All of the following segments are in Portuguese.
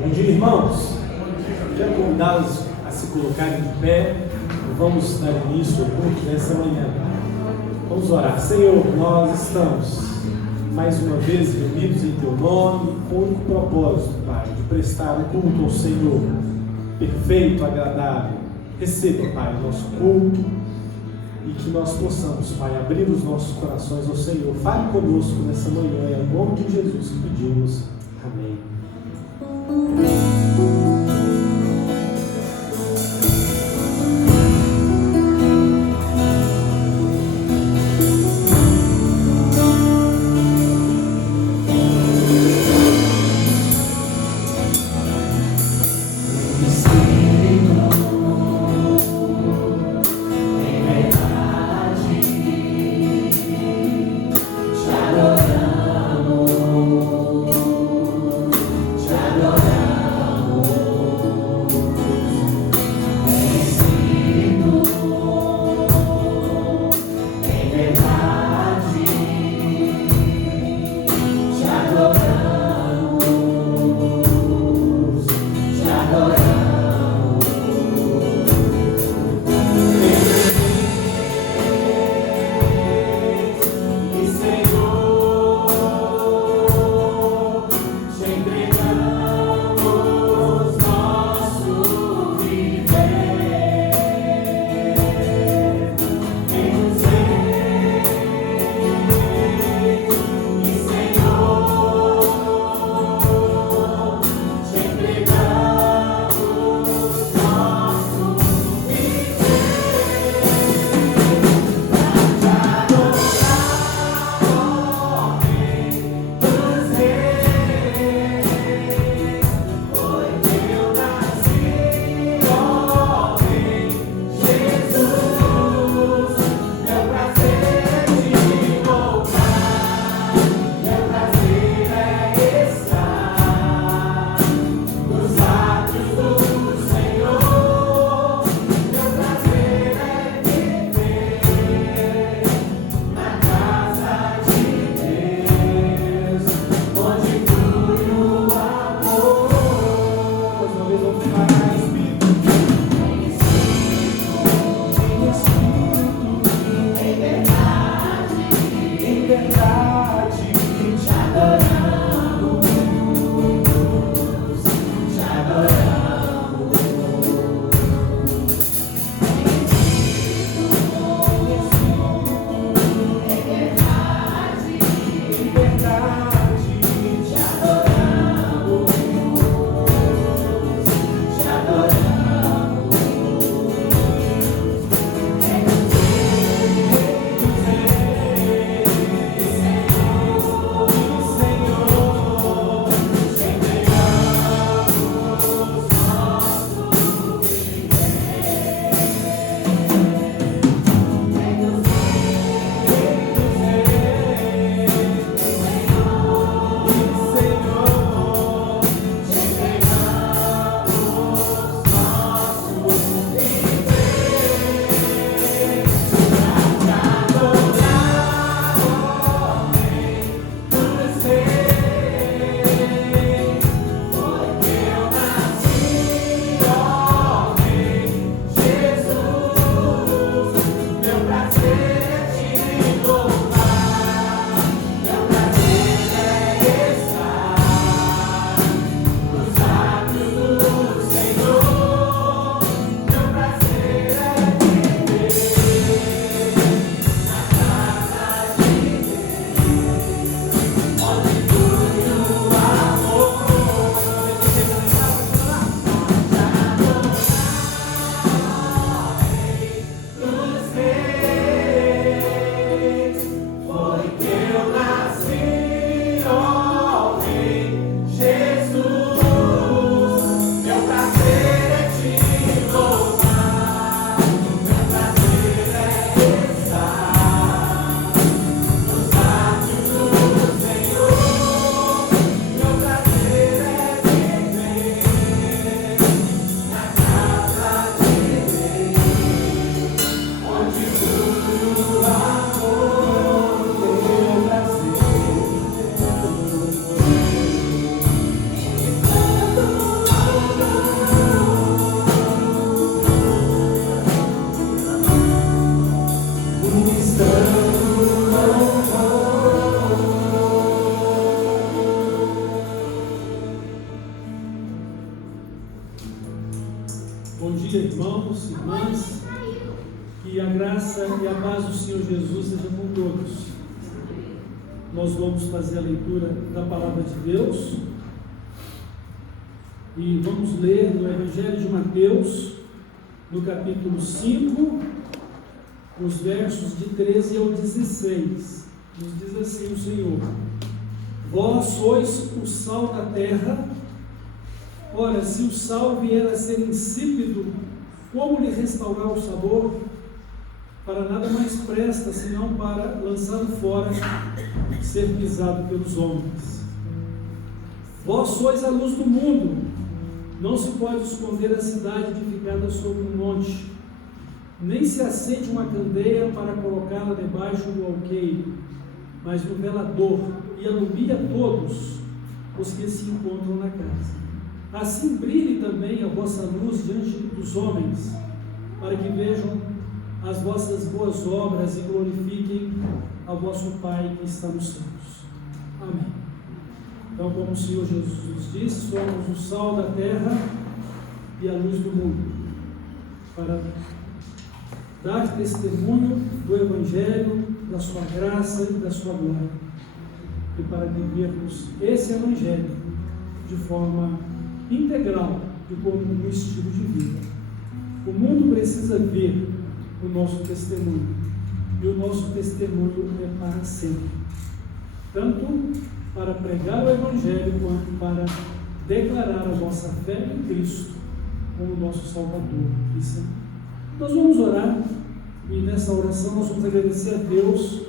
Bom dia, irmãos. Quero convidá-los a se colocarem de pé e vamos dar início ao culto dessa manhã. Vamos orar. Senhor, nós estamos mais uma vez reunidos em Teu nome com o único propósito, Pai, de prestar o culto ao Senhor, perfeito, agradável. Receba, Pai, o nosso culto e que nós possamos, Pai, abrir os nossos corações ao Senhor. Fale conosco nessa manhã, é em nome de Jesus que pedimos. Amém. Te adoramos. Bom dia, irmãos, irmãs. Que a graça e a paz do Senhor Jesus seja com todos. Nós vamos fazer a leitura da palavra de Deus e vamos ler no Evangelho de Mateus, no capítulo 5, os versos de 13 ao 16. Nos diz assim o Senhor: Vós sois o sal da terra. Ora, se o sal vier a ser insípido, como lhe restaurar o sabor? Para nada mais presta, senão para, lançado fora, ser pisado pelos homens. Vós sois a luz do mundo. Não se pode esconder a cidade edificada sobre um monte, nem se acende uma candeia para colocá-la debaixo do alqueire, mas no velador, e alumia todos os que se encontram na casa. Assim brilhe também a vossa luz diante dos homens, para que vejam as vossas boas obras e glorifiquem ao vosso Pai que está nos céus. Amém. Então, como o Senhor Jesus nos disse, somos o sal da terra e a luz do mundo, para dar testemunho do Evangelho, da sua graça e da sua glória, e para vivermos esse Evangelho de forma integral e como um estilo de vida. O mundo precisa ver o nosso testemunho, e o nosso testemunho é para sempre, tanto para pregar o Evangelho quanto para declarar a nossa fé em Cristo como nosso Salvador e Senhor. Nós vamos orar, e nessa oração nós vamos agradecer a Deus,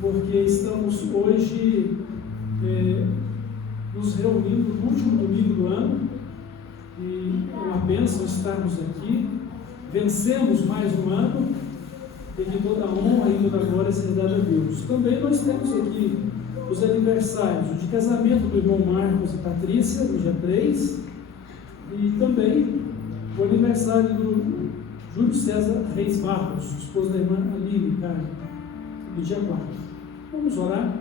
porque estamos hoje nos reunindo no último domingo do ano, e é uma bênção estarmos aqui. Vencemos mais um ano, e que toda a honra e toda a glória seja dada a Deus. Também nós temos aqui os aniversários, o de casamento do irmão Marcos e Patrícia, no dia 3, e também o aniversário do Júlio César Reis Barros, esposo da irmã Aline Carlos, no dia 4. Vamos orar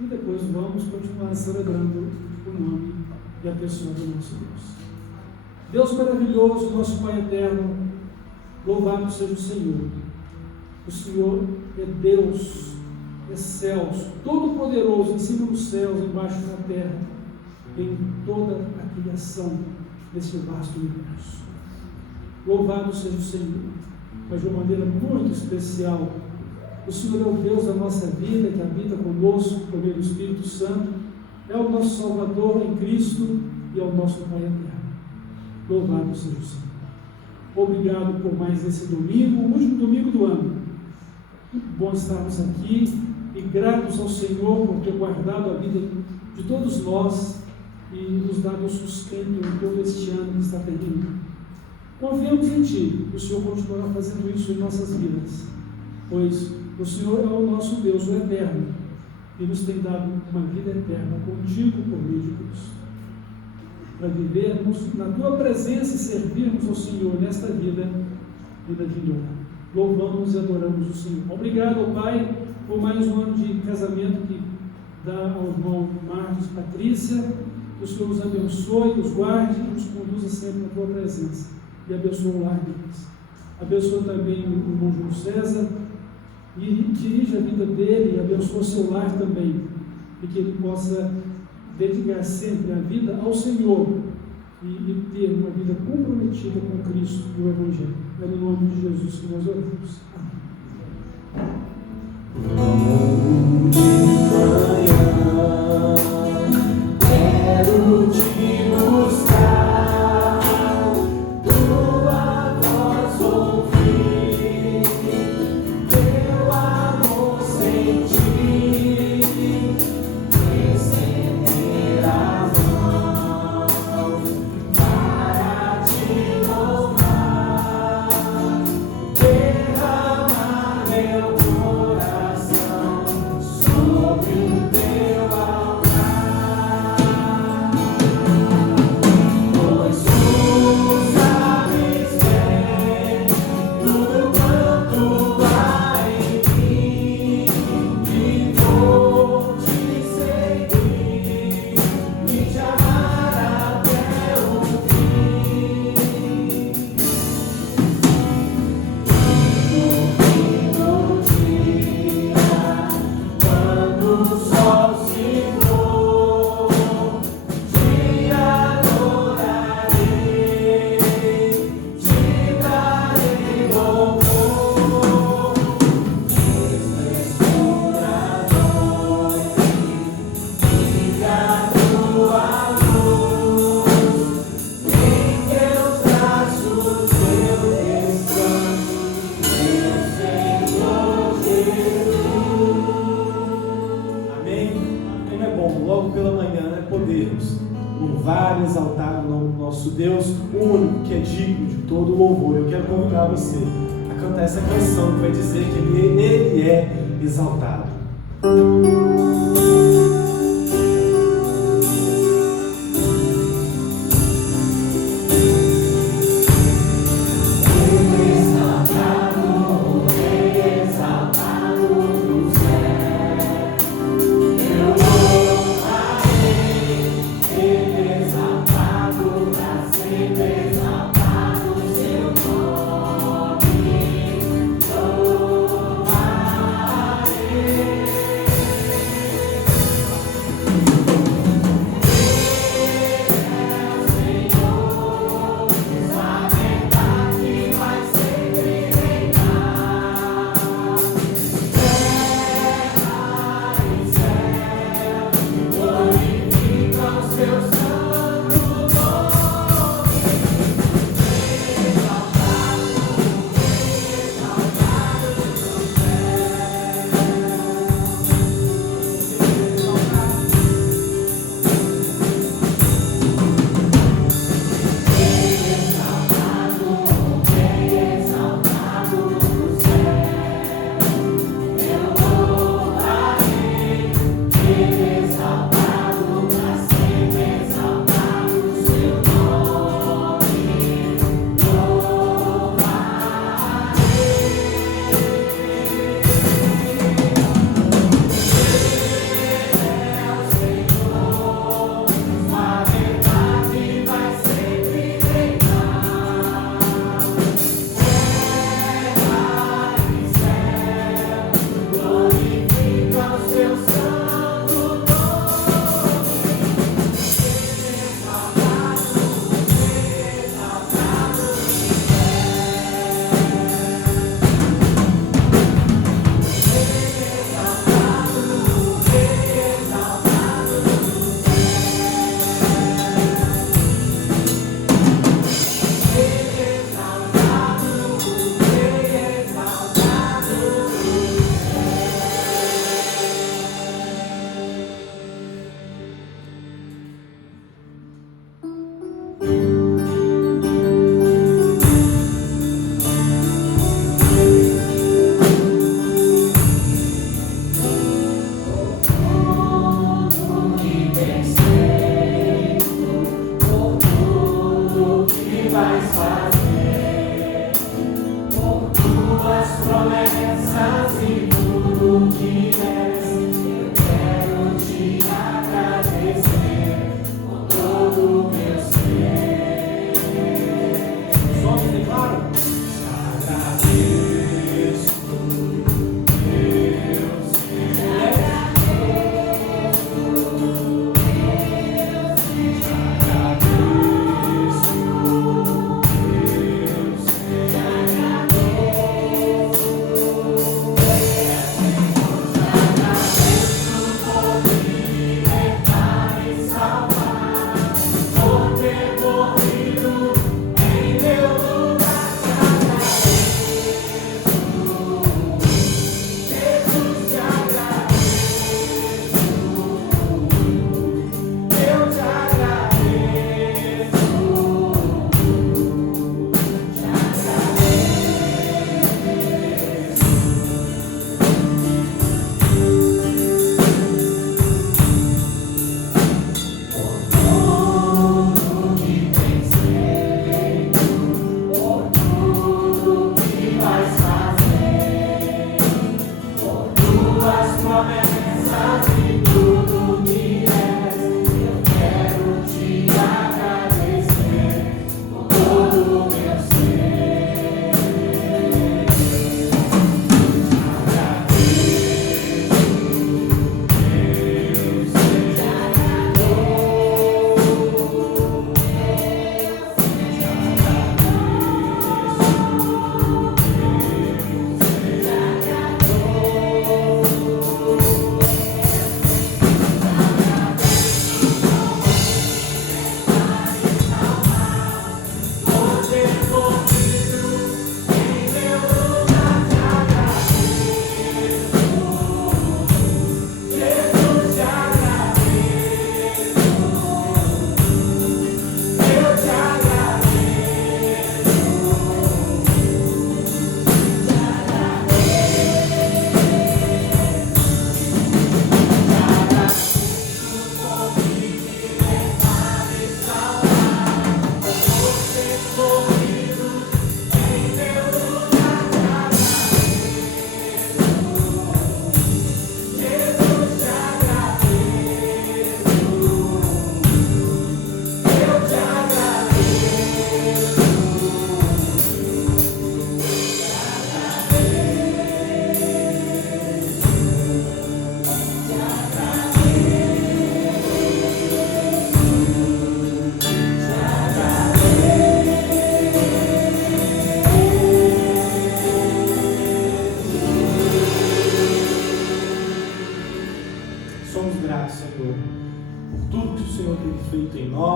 e depois vamos continuar celebrando o nome e a pessoa do nosso Deus. Deus maravilhoso, nosso Pai eterno, louvado seja o Senhor. O Senhor é Deus, excelso, todo-poderoso, em cima dos céus, embaixo da terra, em toda a criação desse vasto universo. Louvado seja o Senhor, mas de uma maneira muito especial. O Senhor é o Deus da nossa vida, que habita conosco por meio do Espírito Santo, é o nosso Salvador em Cristo e é o nosso Pai eterno. Louvado seja o Senhor. Obrigado por mais esse domingo, o último domingo do ano. Muito bom estarmos aqui e gratos ao Senhor por ter guardado a vida de todos nós e nos dado o sustento em todo este ano que está terminando. Confiamos em Ti, que o Senhor continuará fazendo isso em nossas vidas, pois o Senhor é o nosso Deus, o Eterno, e nos tem dado uma vida eterna contigo por meio de Cristo, para vivermos na Tua presença e servirmos ao Senhor nesta vida de glória. Louvamos e adoramos o Senhor. Obrigado, Pai, por mais um ano de casamento que dá ao irmão Marcos e Patrícia. Que o Senhor os abençoe, os guarde e nos conduza sempre na Tua presença. E abençoa o lar deles. Abençoa também o irmão Júlio César e dirige a vida dele e abençoa o seu lar também. E que ele possa dedicar sempre a vida ao Senhor e ter uma vida comprometida com Cristo e o Evangelho. É no nome de Jesus que nós oramos. Amém. Quero te buscar, tua voz ouvir, teu amor sentir, estender a mão para te louvar, derramar louvar e exaltar o nome do nosso Deus, o único que é digno de todo louvor. Eu quero convidar você a cantar essa canção que vai dizer que Ele é exaltado.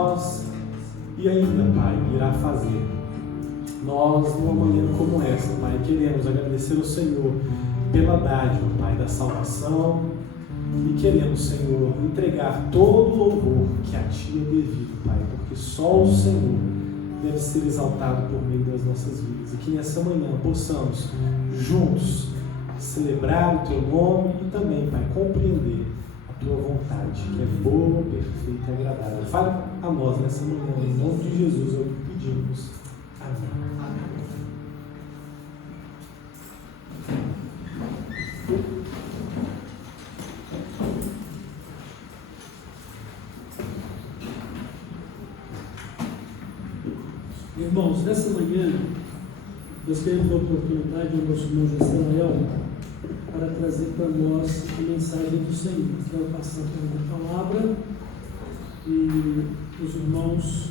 nós e ainda, Pai, irá fazer. Nós, numa manhã como esta, Pai, queremos agradecer ao Senhor pela dádiva, Pai, da salvação, e queremos, Senhor, entregar todo o louvor que a Ti é devido, Pai, porque só o Senhor deve ser exaltado por meio das nossas vidas, e que nessa manhã possamos, juntos, celebrar o Teu nome e também, Pai, compreender a Tua vontade, que é boa, perfeita e agradável. Fale a nós nessa manhã, em nome de Jesus, é o que pedimos. Amém. Irmãos, nessa manhã, nós queremos a oportunidade ao nosso irmão Israel para trazer para nós a mensagem do Senhor. Quero passar por uma palavra e os irmãos,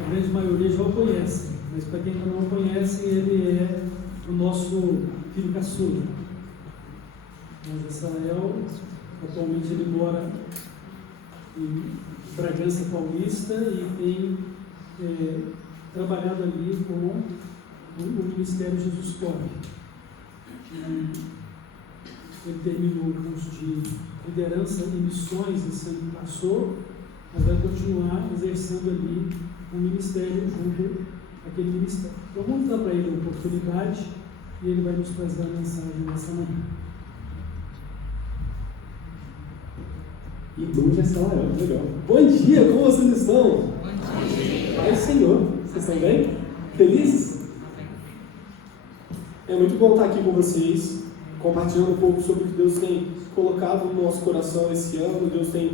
a grande maioria já o conhecem, mas para quem ainda não o conhece, ele é o nosso filho caçula. Mas Israel, atualmente ele mora em Bragança Paulista e tem trabalhado ali com o Ministério Jesus Corre. Ele terminou o curso de liderança e missões esse ano que passou, mas vai continuar exercendo ali um ministério junto àquele ministério. Então vamos dar para ele uma oportunidade e ele vai nos trazer a mensagem nessa manhã. E tu já está lá, legal. Bom dia, como vocês estão? Bom dia. Pai do Senhor, vocês estão bem? Felizes? É muito bom estar aqui com vocês, compartilhando um pouco sobre o que Deus tem colocado no nosso coração esse ano, Deus tem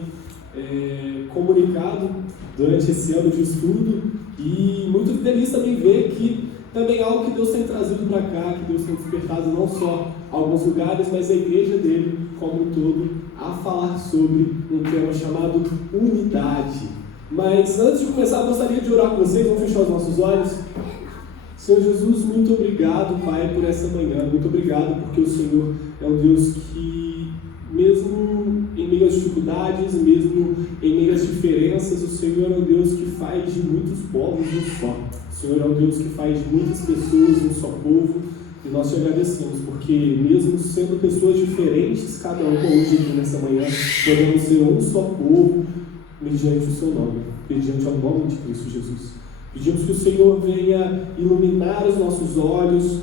comunicado durante esse ano de estudo, e muito feliz também ver que também é algo que Deus tem trazido para cá, que Deus tem despertado não só alguns lugares, mas a igreja dele como um todo, a falar sobre um tema chamado unidade. Mas antes de começar, eu gostaria de orar com vocês. Vamos fechar os nossos olhos. Senhor Jesus, muito obrigado, Pai, por essa manhã. Muito obrigado porque o Senhor é um Deus que, mesmo em meio às dificuldades, mesmo em meio às diferenças, o Senhor é um Deus que faz de muitos povos um só. O Senhor é um Deus que faz de muitas pessoas um só povo. E nós te agradecemos, porque mesmo sendo pessoas diferentes, cada um hoje aqui nessa manhã, podemos ser um só povo, mediante o seu nome, mediante o nome de Cristo Jesus. Pedimos que o Senhor venha iluminar os nossos olhos,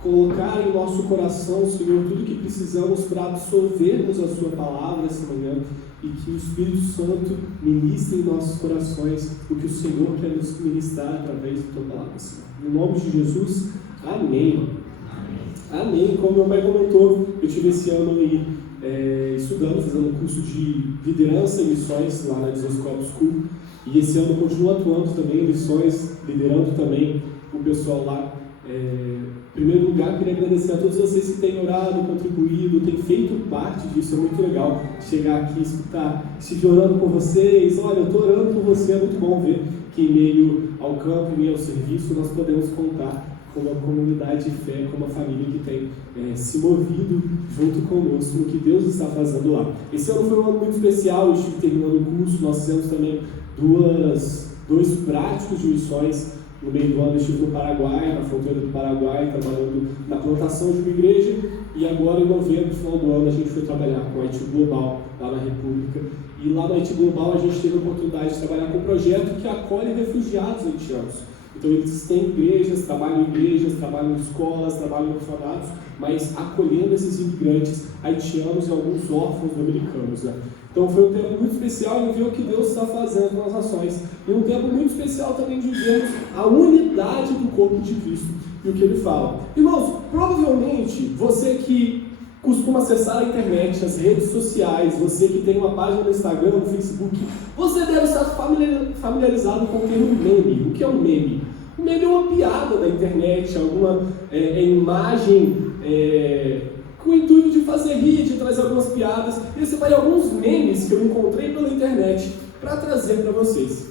colocar em nosso coração, Senhor, tudo que precisamos para absorvermos a sua palavra essa manhã, e que o Espírito Santo ministre em nossos corações o que o Senhor quer nos ministrar através da tua palavra, Senhor. No nome de Jesus, amém. Amém. Como meu pai comentou, eu tive esse ano aí estudando, fazendo um curso de liderança e missões lá na Disoscope School, e esse ano eu continuo atuando também em missões, liderando também o pessoal lá. Em primeiro lugar, queria agradecer a todos vocês que têm orado, contribuído, têm feito parte disso. É muito legal chegar aqui e escutar, estive orando por vocês. Olha, eu estou orando por você. É muito bom ver que em meio ao campo, em meio ao serviço, nós podemos contar com uma comunidade de fé, com uma família que tem se movido junto conosco no que Deus está fazendo lá. Esse ano foi um ano muito especial. Eu estive terminando o curso. Nós fizemos também dois práticos de missões. No meio do ano eu estive no Paraguai, na fronteira do Paraguai, trabalhando na plantação de uma igreja, e agora em novembro, no final do ano, a gente foi trabalhar com a Haiti Global, lá na República, e lá na Haiti Global a gente teve a oportunidade de trabalhar com um projeto que acolhe refugiados haitianos. Então eles têm igrejas, trabalham em escolas, trabalham em orfanatos, mas acolhendo esses imigrantes haitianos e alguns órfãos dominicanos, né? Então foi um tempo muito especial em ver o que Deus está fazendo nas nações. E um tempo muito especial também de vermos a unidade do corpo de Cristo e o que Ele fala. Irmãos, provavelmente você que costuma acessar a internet, as redes sociais, você que tem uma página no Instagram, no Facebook, você deve estar familiarizado com o termo meme. O que é um meme? O meme é uma piada da internet, alguma imagem com o intuito de fazer rir, de trazer algumas piadas. E eu separei alguns memes que eu encontrei pela internet para trazer para vocês.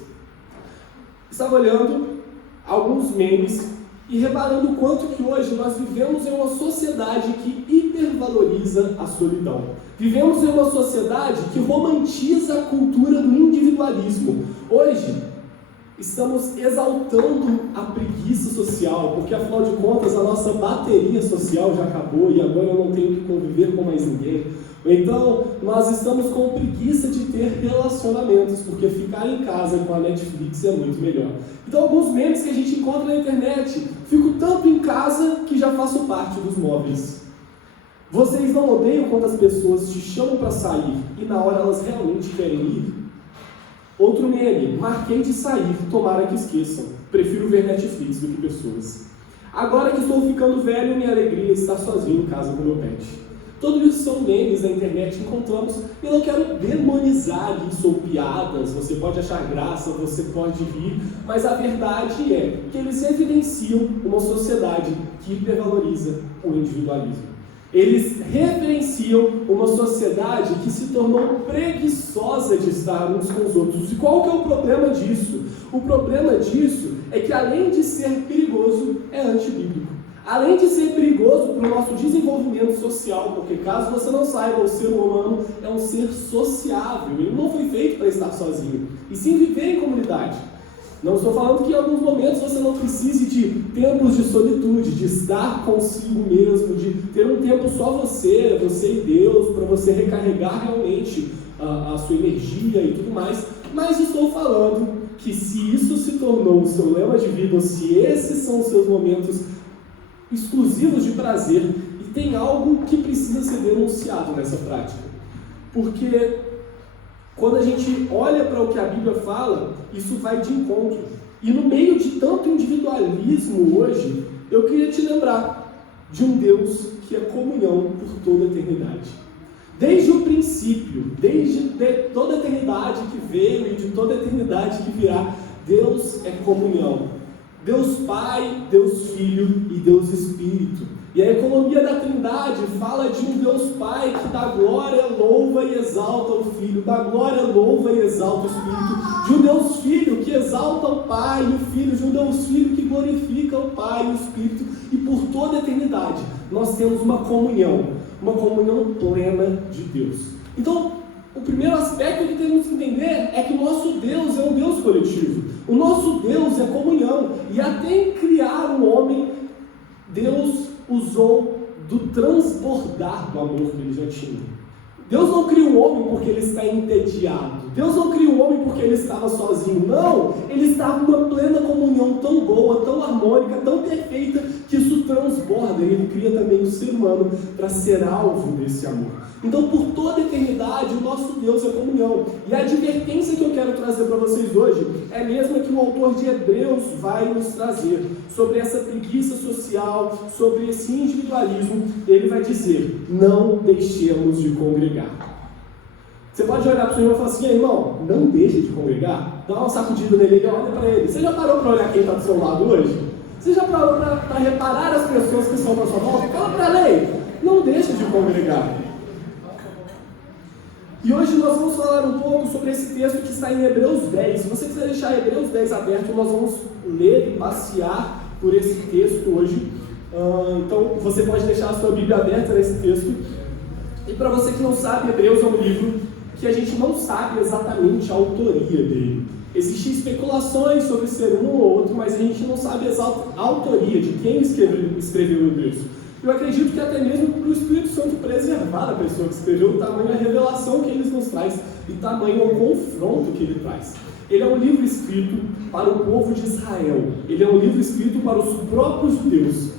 Estava olhando alguns memes e reparando o quanto que hoje nós vivemos em uma sociedade que hipervaloriza a solidão. Vivemos em uma sociedade que romantiza a cultura do individualismo. Hoje, estamos exaltando a preguiça social, porque afinal de contas a nossa bateria social já acabou e agora eu não tenho que conviver com mais ninguém. Então, nós estamos com preguiça de ter relacionamentos, porque ficar em casa com a Netflix é muito melhor. Então, alguns memes que a gente encontra na internet, fico tanto em casa que já faço parte dos móveis. Vocês não odeiam quando as pessoas te chamam para sair e na hora elas realmente querem ir? Outro meme, marquei de sair, tomara que esqueçam. Prefiro ver Netflix do que pessoas. Agora que estou ficando velho, minha alegria é estar sozinho em casa com meu pet. Tudo isso são memes na internet que encontramos. Eu não quero demonizar isso ou piadas, você pode achar graça, você pode rir, mas a verdade é que eles evidenciam uma sociedade que hipervaloriza o individualismo. Eles referenciam uma sociedade que se tornou preguiçosa de estar uns com os outros. E qual que é o problema disso? O problema disso é que, além de ser perigoso, é antibíblico. Além de ser perigoso para o nosso desenvolvimento social, porque caso você não saiba, o ser humano é um ser sociável, ele não foi feito para estar sozinho, e sim viver em comunidade. Não estou falando que em alguns momentos você não precise de tempos de solitude, de estar consigo mesmo, de ter um tempo só você e Deus, para você recarregar realmente a sua energia e tudo mais, mas estou falando que se isso se tornou o seu lema de vida, ou se esses são os seus momentos exclusivos de prazer, e tem algo que precisa ser denunciado nessa prática. Porque quando a gente olha para o que a Bíblia fala, isso vai de encontro. E no meio de tanto individualismo hoje, eu queria te lembrar de um Deus que é comunhão por toda a eternidade. Desde o princípio, desde toda a eternidade que veio e de toda a eternidade que virá, Deus é comunhão. Deus Pai, Deus Filho e Deus Espírito. E a economia da Trindade fala de um Deus Pai que dá glória, louva e exalta o Filho, dá glória, louva e exalta o Espírito, de um Deus Filho que exalta o Pai e o Filho, de um Deus Filho que glorifica o Pai e o Espírito, e por toda a eternidade nós temos uma comunhão plena de Deus. Então, o primeiro aspecto que temos que entender é que o nosso Deus é um Deus coletivo. O nosso Deus é comunhão. E até em criar um homem, Deus usou do transbordar do amor que ele já tinha. Deus não cria o homem porque ele está entediado. Deus não cria o homem porque ele estava sozinho. Não, ele estava numa plena comunhão tão boa, tão harmônica, tão perfeita, que isso transborda. E ele cria também o ser humano para ser alvo desse amor. Então, por toda a eternidade, o nosso Deus é comunhão. E a advertência que eu quero trazer para vocês hoje é a mesma que o autor de Hebreus vai nos trazer. Sobre essa preguiça social, sobre esse individualismo, ele vai dizer: não deixemos de congregar. Você pode olhar para o seu irmão e falar assim: irmão, não deixe de congregar. Dá uma sacudida nele e olha para ele. Você já parou para olhar quem está do seu lado hoje? Você já parou para reparar as pessoas que estão à sua volta? Fala para ele: não deixe de congregar. E hoje nós vamos falar um pouco sobre esse texto que está em Hebreus 10. Se você quiser deixar Hebreus 10 aberto, nós vamos ler e passear por esse texto hoje. Então você pode deixar a sua Bíblia aberta nesse texto. E para você que não sabe, Hebreus é um livro que a gente não sabe exatamente a autoria dele. Existem especulações sobre ser um ou outro, mas a gente não sabe a autoria de quem escreveu Hebreus. Eu acredito que até mesmo para o Espírito Santo preservar a pessoa que escreveu, tamanho a revelação que ele nos traz e tamanho o confronto que ele traz. Ele é um livro escrito para o povo de Israel. Ele é um livro escrito para os próprios judeus.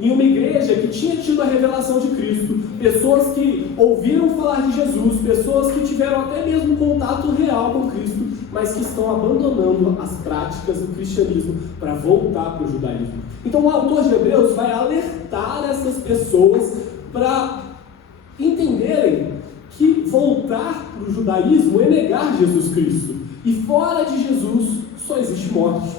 Em uma igreja que tinha tido a revelação de Cristo, pessoas que ouviram falar de Jesus, pessoas que tiveram até mesmo contato real com Cristo, mas que estão abandonando as práticas do cristianismo para voltar para o judaísmo. Então o autor de Hebreus vai alertar essas pessoas para entenderem que voltar para o judaísmo é negar Jesus Cristo. E fora de Jesus só existe morte.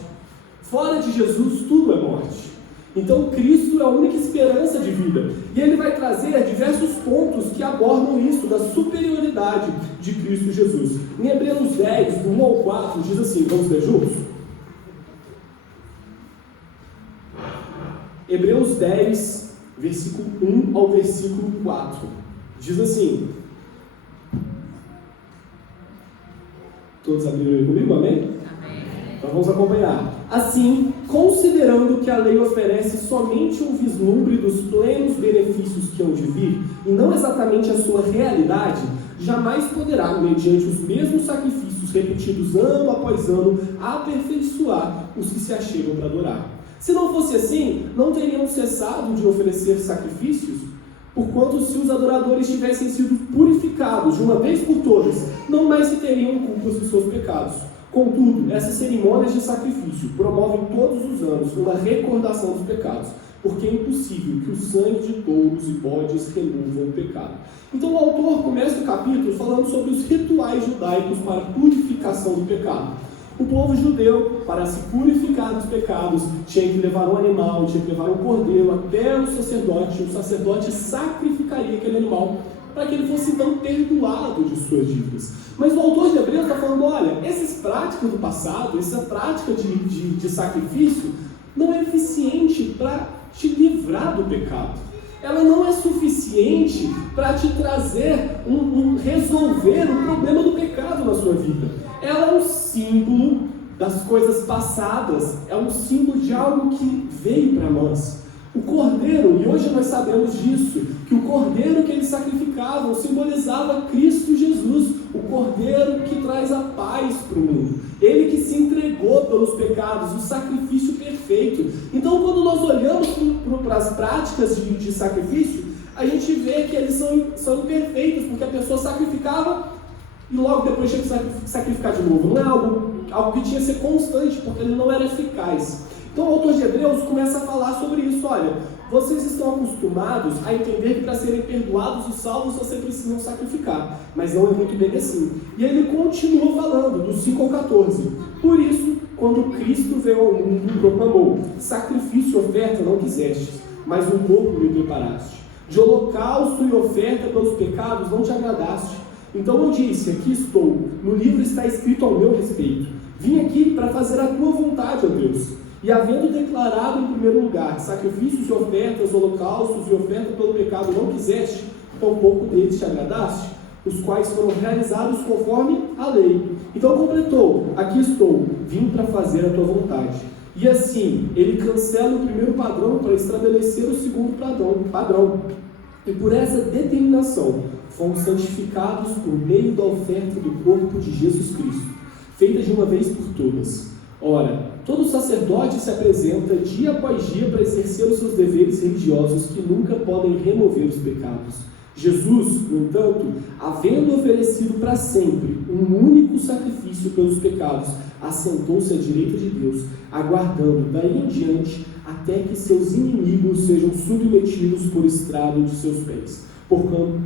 Fora de Jesus tudo é morte. Então Cristo é a única esperança de vida. E ele vai trazer diversos pontos que abordam isso, da superioridade de Cristo Jesus. Em Hebreus 10, do 1 ao 4, diz assim, vamos ler juntos? Hebreus 10, versículo 1 ao versículo 4. Diz assim: todos abriram aí comigo, amém? Amém. Então vamos acompanhar. Assim, considerando que a lei oferece somente um vislumbre dos plenos benefícios que hão de vir, e não exatamente a sua realidade, jamais poderá, mediante os mesmos sacrifícios repetidos ano após ano, aperfeiçoar os que se achegam para adorar. Se não fosse assim, não teriam cessado de oferecer sacrifícios, porquanto se os adoradores tivessem sido purificados de uma vez por todas, não mais se teriam culpas dos seus pecados. Contudo, essas cerimônias de sacrifício promovem todos os anos uma recordação dos pecados, porque é impossível que o sangue de touros e bodes remova o pecado. Então o autor começa o capítulo falando sobre os rituais judaicos para a purificação do pecado. O povo judeu, para se purificar dos pecados, tinha que levar um animal, tinha que levar um cordeiro até o sacerdote sacrificaria aquele animal para que ele fosse então perdoado de suas dívidas. Mas o autor de Hebreus está falando, olha, essas práticas do passado, essa prática de sacrifício, não é eficiente para te livrar do pecado. Ela não é suficiente para te trazer, resolver o problema do pecado na sua vida. Ela é um símbolo das coisas passadas, é um símbolo de algo que veio para nós. O cordeiro, e hoje nós sabemos disso, que o cordeiro que eles sacrificavam simbolizava Cristo Jesus, o cordeiro que traz a paz para o mundo, ele que se entregou pelos pecados, o sacrifício perfeito. Então, quando nós olhamos para as práticas de sacrifício, a gente vê que eles são imperfeitos, porque a pessoa sacrificava e logo depois tinha que sacrificar de novo. Não é algo que tinha que ser constante, porque ele não era eficaz. Então o autor de Hebreus começa a falar sobre isso. Olha, vocês estão acostumados a entender que para serem perdoados e salvos vocês precisam sacrificar, mas não é muito bem assim. E ele continua falando, do 5 ao 14. Por isso, quando Cristo veio ao mundo, proclamou: sacrifício e oferta não quisestes, mas um corpo me preparaste. De holocausto e oferta pelos pecados não te agradaste. Então eu disse: aqui estou, no livro está escrito ao meu respeito. Vim aqui para fazer a tua vontade, ó Deus. E havendo declarado em primeiro lugar sacrifícios e ofertas, holocaustos e oferta pelo pecado não quiseste, tampouco deles te agradaste, os quais foram realizados conforme a lei. Então completou: aqui estou, vim para fazer a tua vontade. E assim, ele cancela o primeiro padrão para estabelecer o segundo padrão. E por essa determinação, fomos santificados por meio da oferta do corpo de Jesus Cristo, feita de uma vez por todas. Ora, todo sacerdote se apresenta dia após dia para exercer os seus deveres religiosos que nunca podem remover os pecados. Jesus, no entanto, havendo oferecido para sempre um único sacrifício pelos pecados, assentou-se à direita de Deus, aguardando daí em diante até que seus inimigos sejam submetidos por estrado de seus pés. Portanto,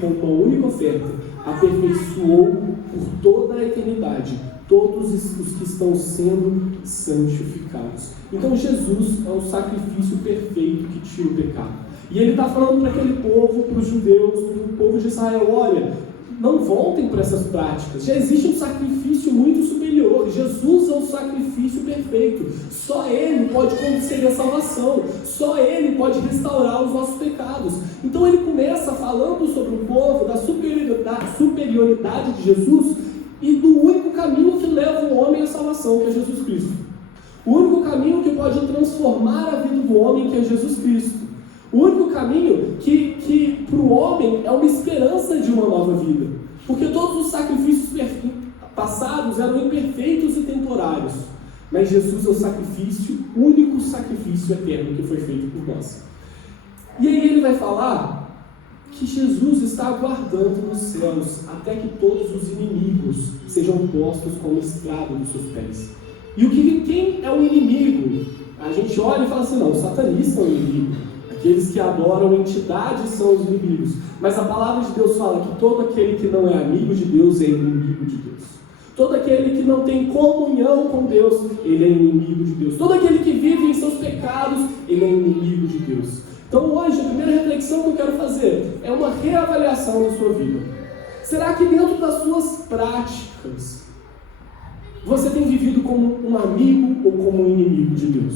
com uma única oferta, aperfeiçoou por toda a eternidade todos os que estão sendo santificados. Então Jesus é o sacrifício perfeito que tira o pecado. E ele está falando para aquele povo, para os judeus, para o povo de Israel: olha, não voltem para essas práticas. Já existe um sacrifício muito superior. Jesus é o sacrifício perfeito. Só Ele pode conceder a salvação. Só Ele pode restaurar os nossos pecados. Então ele começa falando sobre o povo, da superioridade de Jesus e do único caminho que leva o homem à salvação, que é Jesus Cristo. O único caminho que pode transformar a vida do homem, que é Jesus Cristo. O único caminho que para o homem é uma esperança de uma nova vida. Porque todos os sacrifícios passados eram imperfeitos e temporários. Mas Jesus é o sacrifício, o único sacrifício eterno que foi feito por nós. E aí ele vai falar que Jesus está aguardando nos céus até que todos os inimigos sejam postos como estrado dos seus pés. E quem é o inimigo? A gente olha e fala assim: não, os satanistas são o inimigo. Aqueles que adoram entidades são os inimigos. Mas a palavra de Deus fala que todo aquele que não é amigo de Deus é inimigo de Deus. Todo aquele que não tem comunhão com Deus, ele é inimigo de Deus. Todo aquele que vive em seus pecados, ele é inimigo de Deus. Então hoje, a primeira reflexão que eu quero fazer é uma reavaliação da sua vida. Será que dentro das suas práticas, você tem vivido como um amigo ou como um inimigo de Deus?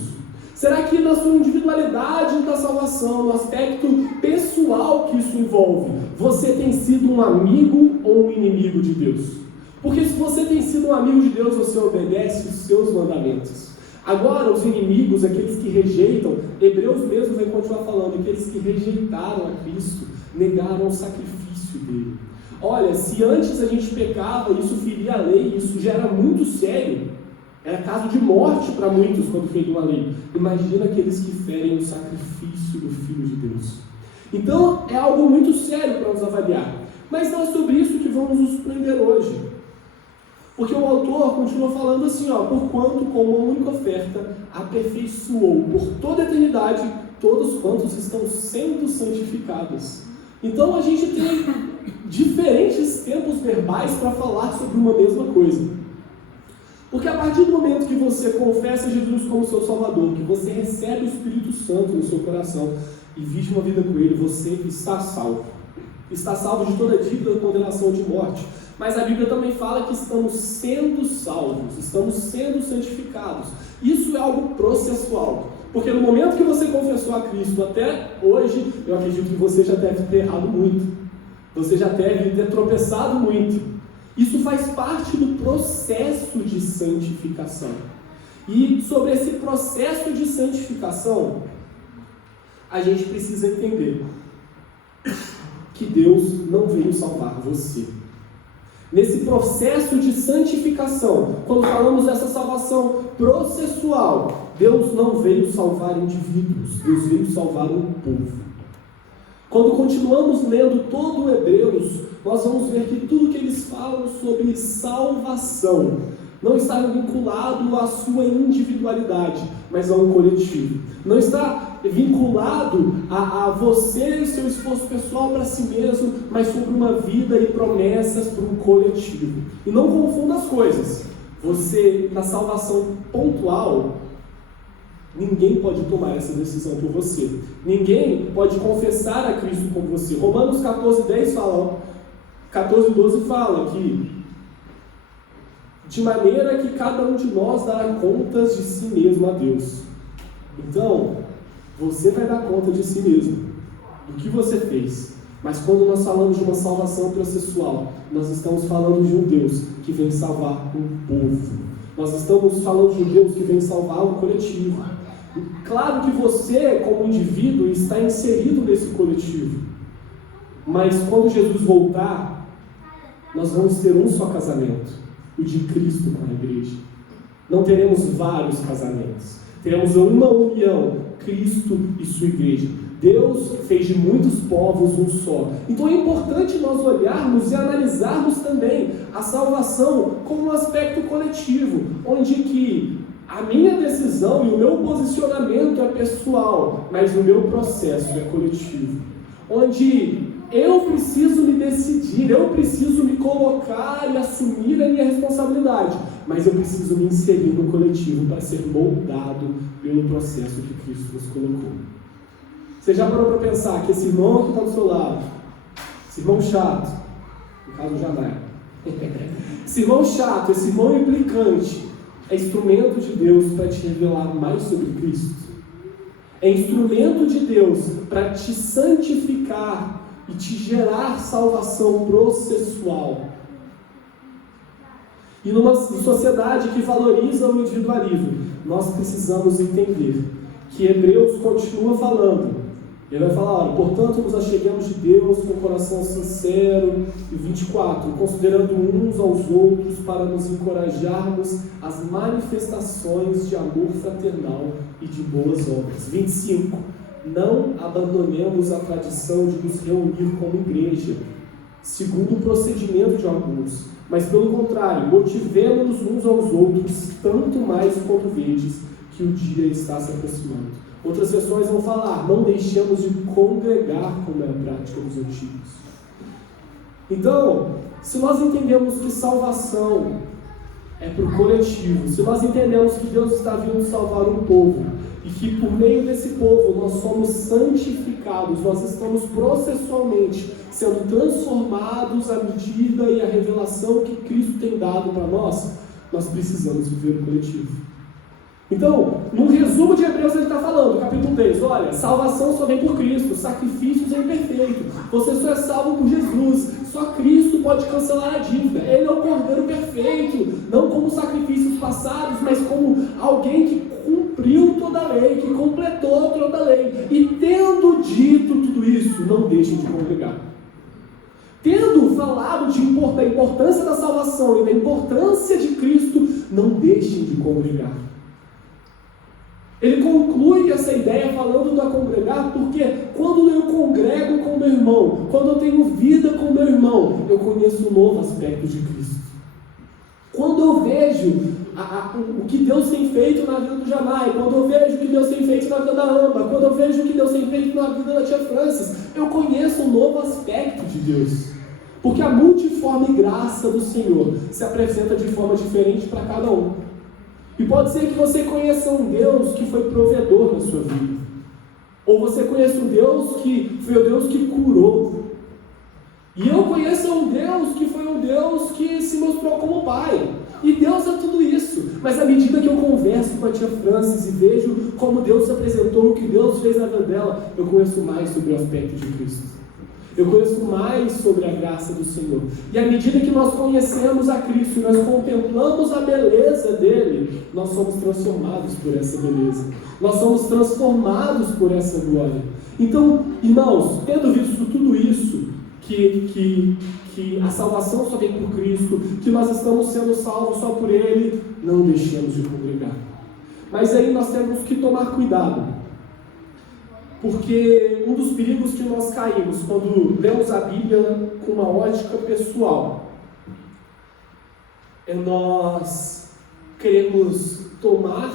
Será que na sua individualidade da salvação, no aspecto pessoal que isso envolve, você tem sido um amigo ou um inimigo de Deus? Porque se você tem sido um amigo de Deus, você obedece os seus mandamentos. Agora, os inimigos, aqueles que rejeitam, Hebreus mesmo vai continuar falando, aqueles que rejeitaram a Cristo, negaram o sacrifício dele. Olha, se antes a gente pecava, isso feria a lei, isso já era muito sério. Era caso de morte para muitos quando feriam a lei. Imagina aqueles que ferem o sacrifício do Filho de Deus. Então, é algo muito sério para nos avaliar. Mas não é sobre isso que vamos nos prender hoje. Porque o autor continua falando assim, porquanto com uma única oferta aperfeiçoou por toda a eternidade todos quantos estão sendo santificados. Então a gente tem diferentes tempos verbais para falar sobre uma mesma coisa. Porque a partir do momento que você confessa Jesus como seu Salvador, que você recebe o Espírito Santo no seu coração e vive uma vida com Ele, você está salvo. Está salvo de toda dívida, condenação de morte. Mas a Bíblia também fala que estamos sendo salvos, estamos sendo santificados. Isso é algo processual. Porque no momento que você confessou a Cristo até hoje, eu acredito que você já deve ter errado muito. Você já deve ter tropeçado muito. Isso faz parte do processo de santificação. E sobre esse processo de santificação, a gente precisa entender que Deus não veio salvar você. Nesse processo de santificação, quando falamos dessa salvação processual, Deus não veio salvar indivíduos, Deus veio salvar um povo. Quando continuamos lendo todo o Hebreus, nós vamos ver que tudo que eles falam sobre salvação não está vinculado à sua individualidade, mas a um coletivo. Não está vinculado a você e seu esforço pessoal para si mesmo, mas sobre uma vida e promessas para um coletivo. E não confunda as coisas. Você, na salvação pontual, ninguém pode tomar essa decisão por você. Ninguém pode confessar a Cristo como você. Romanos 14:10 fala, 14:12 fala que de maneira que cada um de nós dará contas de si mesmo a Deus. Então, você vai dar conta de si mesmo, do que você fez. Mas quando nós falamos de uma salvação processual, nós estamos falando de um Deus que vem salvar um povo. Nós estamos falando de um Deus que vem salvar um coletivo. Claro que você, como indivíduo, está inserido nesse coletivo. Mas quando Jesus voltar, nós vamos ter um só casamento, o de Cristo com a igreja. Não teremos vários casamentos. Teremos uma união, Cristo e sua igreja. Deus fez de muitos povos um só. Então é importante nós olharmos e analisarmos também a salvação como um aspecto coletivo, onde que a minha decisão e o meu posicionamento é pessoal, mas o meu processo é coletivo. Onde eu preciso me decidir, eu preciso me colocar e assumir a minha responsabilidade, mas eu preciso me inserir no coletivo para ser moldado pelo processo que Cristo nos colocou. Você já parou para pensar que esse irmão que está do seu lado, esse irmão chato, no caso já vai, esse irmão chato, esse irmão implicante, é instrumento de Deus para te revelar mais sobre Cristo? É instrumento de Deus para te santificar e te gerar salvação processual. E numa sociedade que valoriza o individualismo, nós precisamos entender que Hebreus continua falando. Ele vai falar, portanto nos achegamos de Deus com o coração sincero. E 24, considerando uns aos outros para nos encorajarmos às manifestações de amor fraternal e de boas obras. 25, não abandonemos a tradição de nos reunir como igreja, segundo o procedimento de alguns, mas pelo contrário, motivemo-nos uns aos outros, tanto mais quanto vedes que o dia está se aproximando. Outras versões vão falar, não deixemos de congregar como é a prática dos antigos. Então, se nós entendemos que salvação é para o coletivo, se nós entendemos que Deus está vindo salvar um povo, e que por meio desse povo nós somos santificados, nós estamos processualmente sendo transformados à medida e à revelação que Cristo tem dado para nós, nós precisamos viver o coletivo. Então, no resumo de Hebreus ele está falando, capítulo 3, olha, salvação só vem por Cristo, sacrifícios é imperfeito, você só é salvo por Jesus, só Cristo pode cancelar a dívida, Ele é o Cordeiro perfeito, não como sacrifícios passados, mas como alguém que cumpriu toda a lei, que completou toda a lei. E tendo dito tudo isso, não deixem de congregar. Tendo falado da importância da salvação e da importância de Cristo, não deixem de congregar. Ele conclui essa ideia falando do congregar, porque quando eu congrego com meu irmão, quando eu tenho vida com meu irmão, eu conheço um novo aspecto de Cristo. Quando eu vejo o que Deus tem feito na vida do Jamai, quando eu vejo o que Deus tem feito na vida da Amba, quando eu vejo o que Deus tem feito na vida da tia Francis, eu conheço um novo aspecto de Deus. Porque a multiforme graça do Senhor se apresenta de forma diferente para cada um. E pode ser que você conheça um Deus que foi provedor na sua vida. Ou você conheça um Deus que foi o Deus que curou. E eu conheço um Deus que foi um Deus que se mostrou como Pai. E Deus é tudo isso. Mas à medida que eu converso com a tia Francis e vejo como Deus se apresentou, o que Deus fez na vida dela, eu conheço mais sobre o aspecto de Cristo. Eu conheço mais sobre a graça do Senhor. E à medida que nós conhecemos a Cristo, nós contemplamos a beleza dele, nós somos transformados por essa beleza. Nós somos transformados por essa glória. Então, irmãos, tendo visto tudo isso, que a salvação só vem por Cristo, que nós estamos sendo salvos só por Ele, não deixemos de congregar. Mas aí nós temos que tomar cuidado. Porque um dos perigos que nós caímos quando lemos a Bíblia com uma ótica pessoal é nós queremos tomar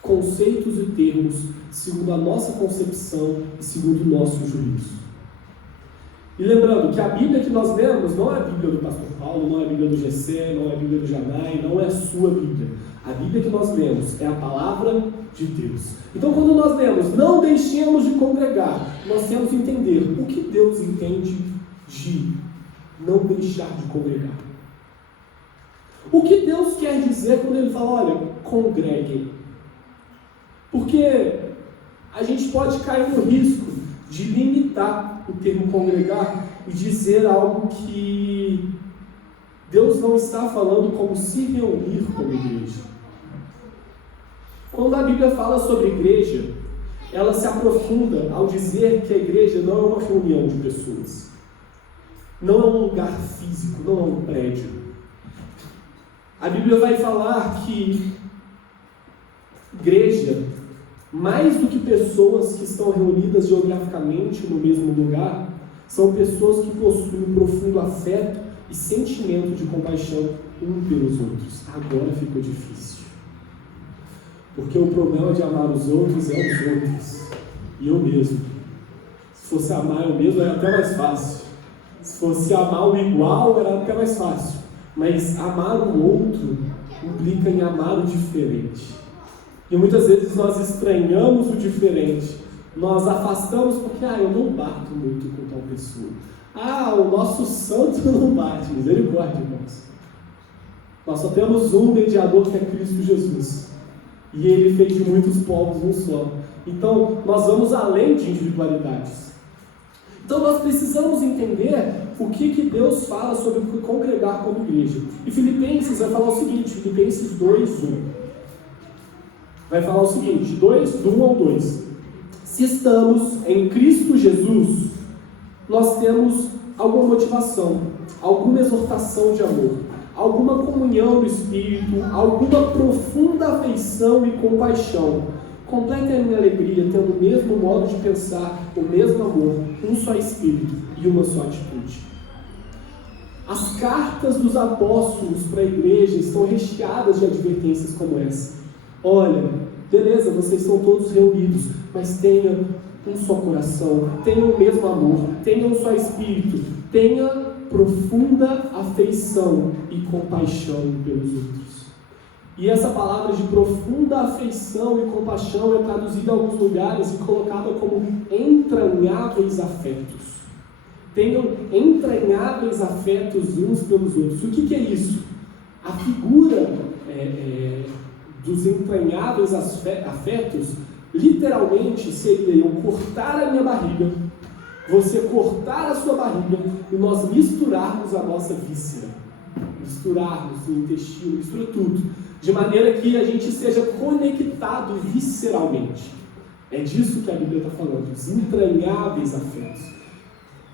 conceitos e termos segundo a nossa concepção e segundo o nosso juízo. E lembrando que a Bíblia que nós lemos não é a Bíblia do pastor Paulo, não é a Bíblia do Gessé, não é a Bíblia do Janai, não é a sua Bíblia. A Bíblia que nós lemos é a palavra de Deus. Então, quando nós lemos, não deixemos de congregar, nós temos que entender o que Deus entende de não deixar de congregar. O que Deus quer dizer quando Ele fala, olha, congreguem? Porque a gente pode cair no risco de limitar o termo congregar e dizer algo que Deus não está falando como se reunir como igreja. Quando a Bíblia fala sobre igreja, ela se aprofunda ao dizer que a igreja não é uma reunião de pessoas, não é um lugar físico, não é um prédio. A Bíblia vai falar que igreja, mais do que pessoas que estão reunidas geograficamente no mesmo lugar, são pessoas que possuem um profundo afeto e sentimento de compaixão um pelos outros. Agora ficou difícil. Porque o problema de amar os outros é os outros. E eu mesmo. Se fosse amar eu mesmo, era até mais fácil. Se fosse amar o igual, era até mais fácil. Mas amar o outro implica em amar o diferente. E muitas vezes nós estranhamos o diferente. Nós afastamos porque, eu não bato muito com tal pessoa. O nosso santo não bate. Misericórdia, irmãos. Nós só temos um mediador que é Cristo Jesus. E Ele fez de muitos povos um só. Então, nós vamos além de individualidades. Então, nós precisamos entender o que Deus fala sobre congregar como igreja. E Filipenses vai falar o seguinte, Filipenses 2:1. Vai falar o seguinte, do 1 ao 2. Se estamos em Cristo Jesus, nós temos alguma motivação, alguma exortação de amor, alguma comunhão do Espírito, alguma profunda afeição e compaixão. Completem a minha alegria, tendo o mesmo modo de pensar, o mesmo amor, um só Espírito e uma só atitude. As cartas dos apóstolos para a igreja estão recheadas de advertências como essa. Olha, beleza, vocês estão todos reunidos, mas tenha um só coração, tenha o mesmo amor, tenha um só Espírito, tenha profunda afeição e compaixão pelos outros. E essa palavra de profunda afeição e compaixão é traduzida em alguns lugares e colocada como entranháveis afetos. Tenham entranháveis afetos uns pelos outros. O que é isso? A figura dos dos entranháveis afetos, literalmente seria eu cortar a minha barriga, você cortar a sua barriga e nós misturarmos a nossa víscera, misturarmos o intestino, mistura tudo, de maneira que a gente seja conectado visceralmente. É disso que a Bíblia está falando, os entranháveis afetos.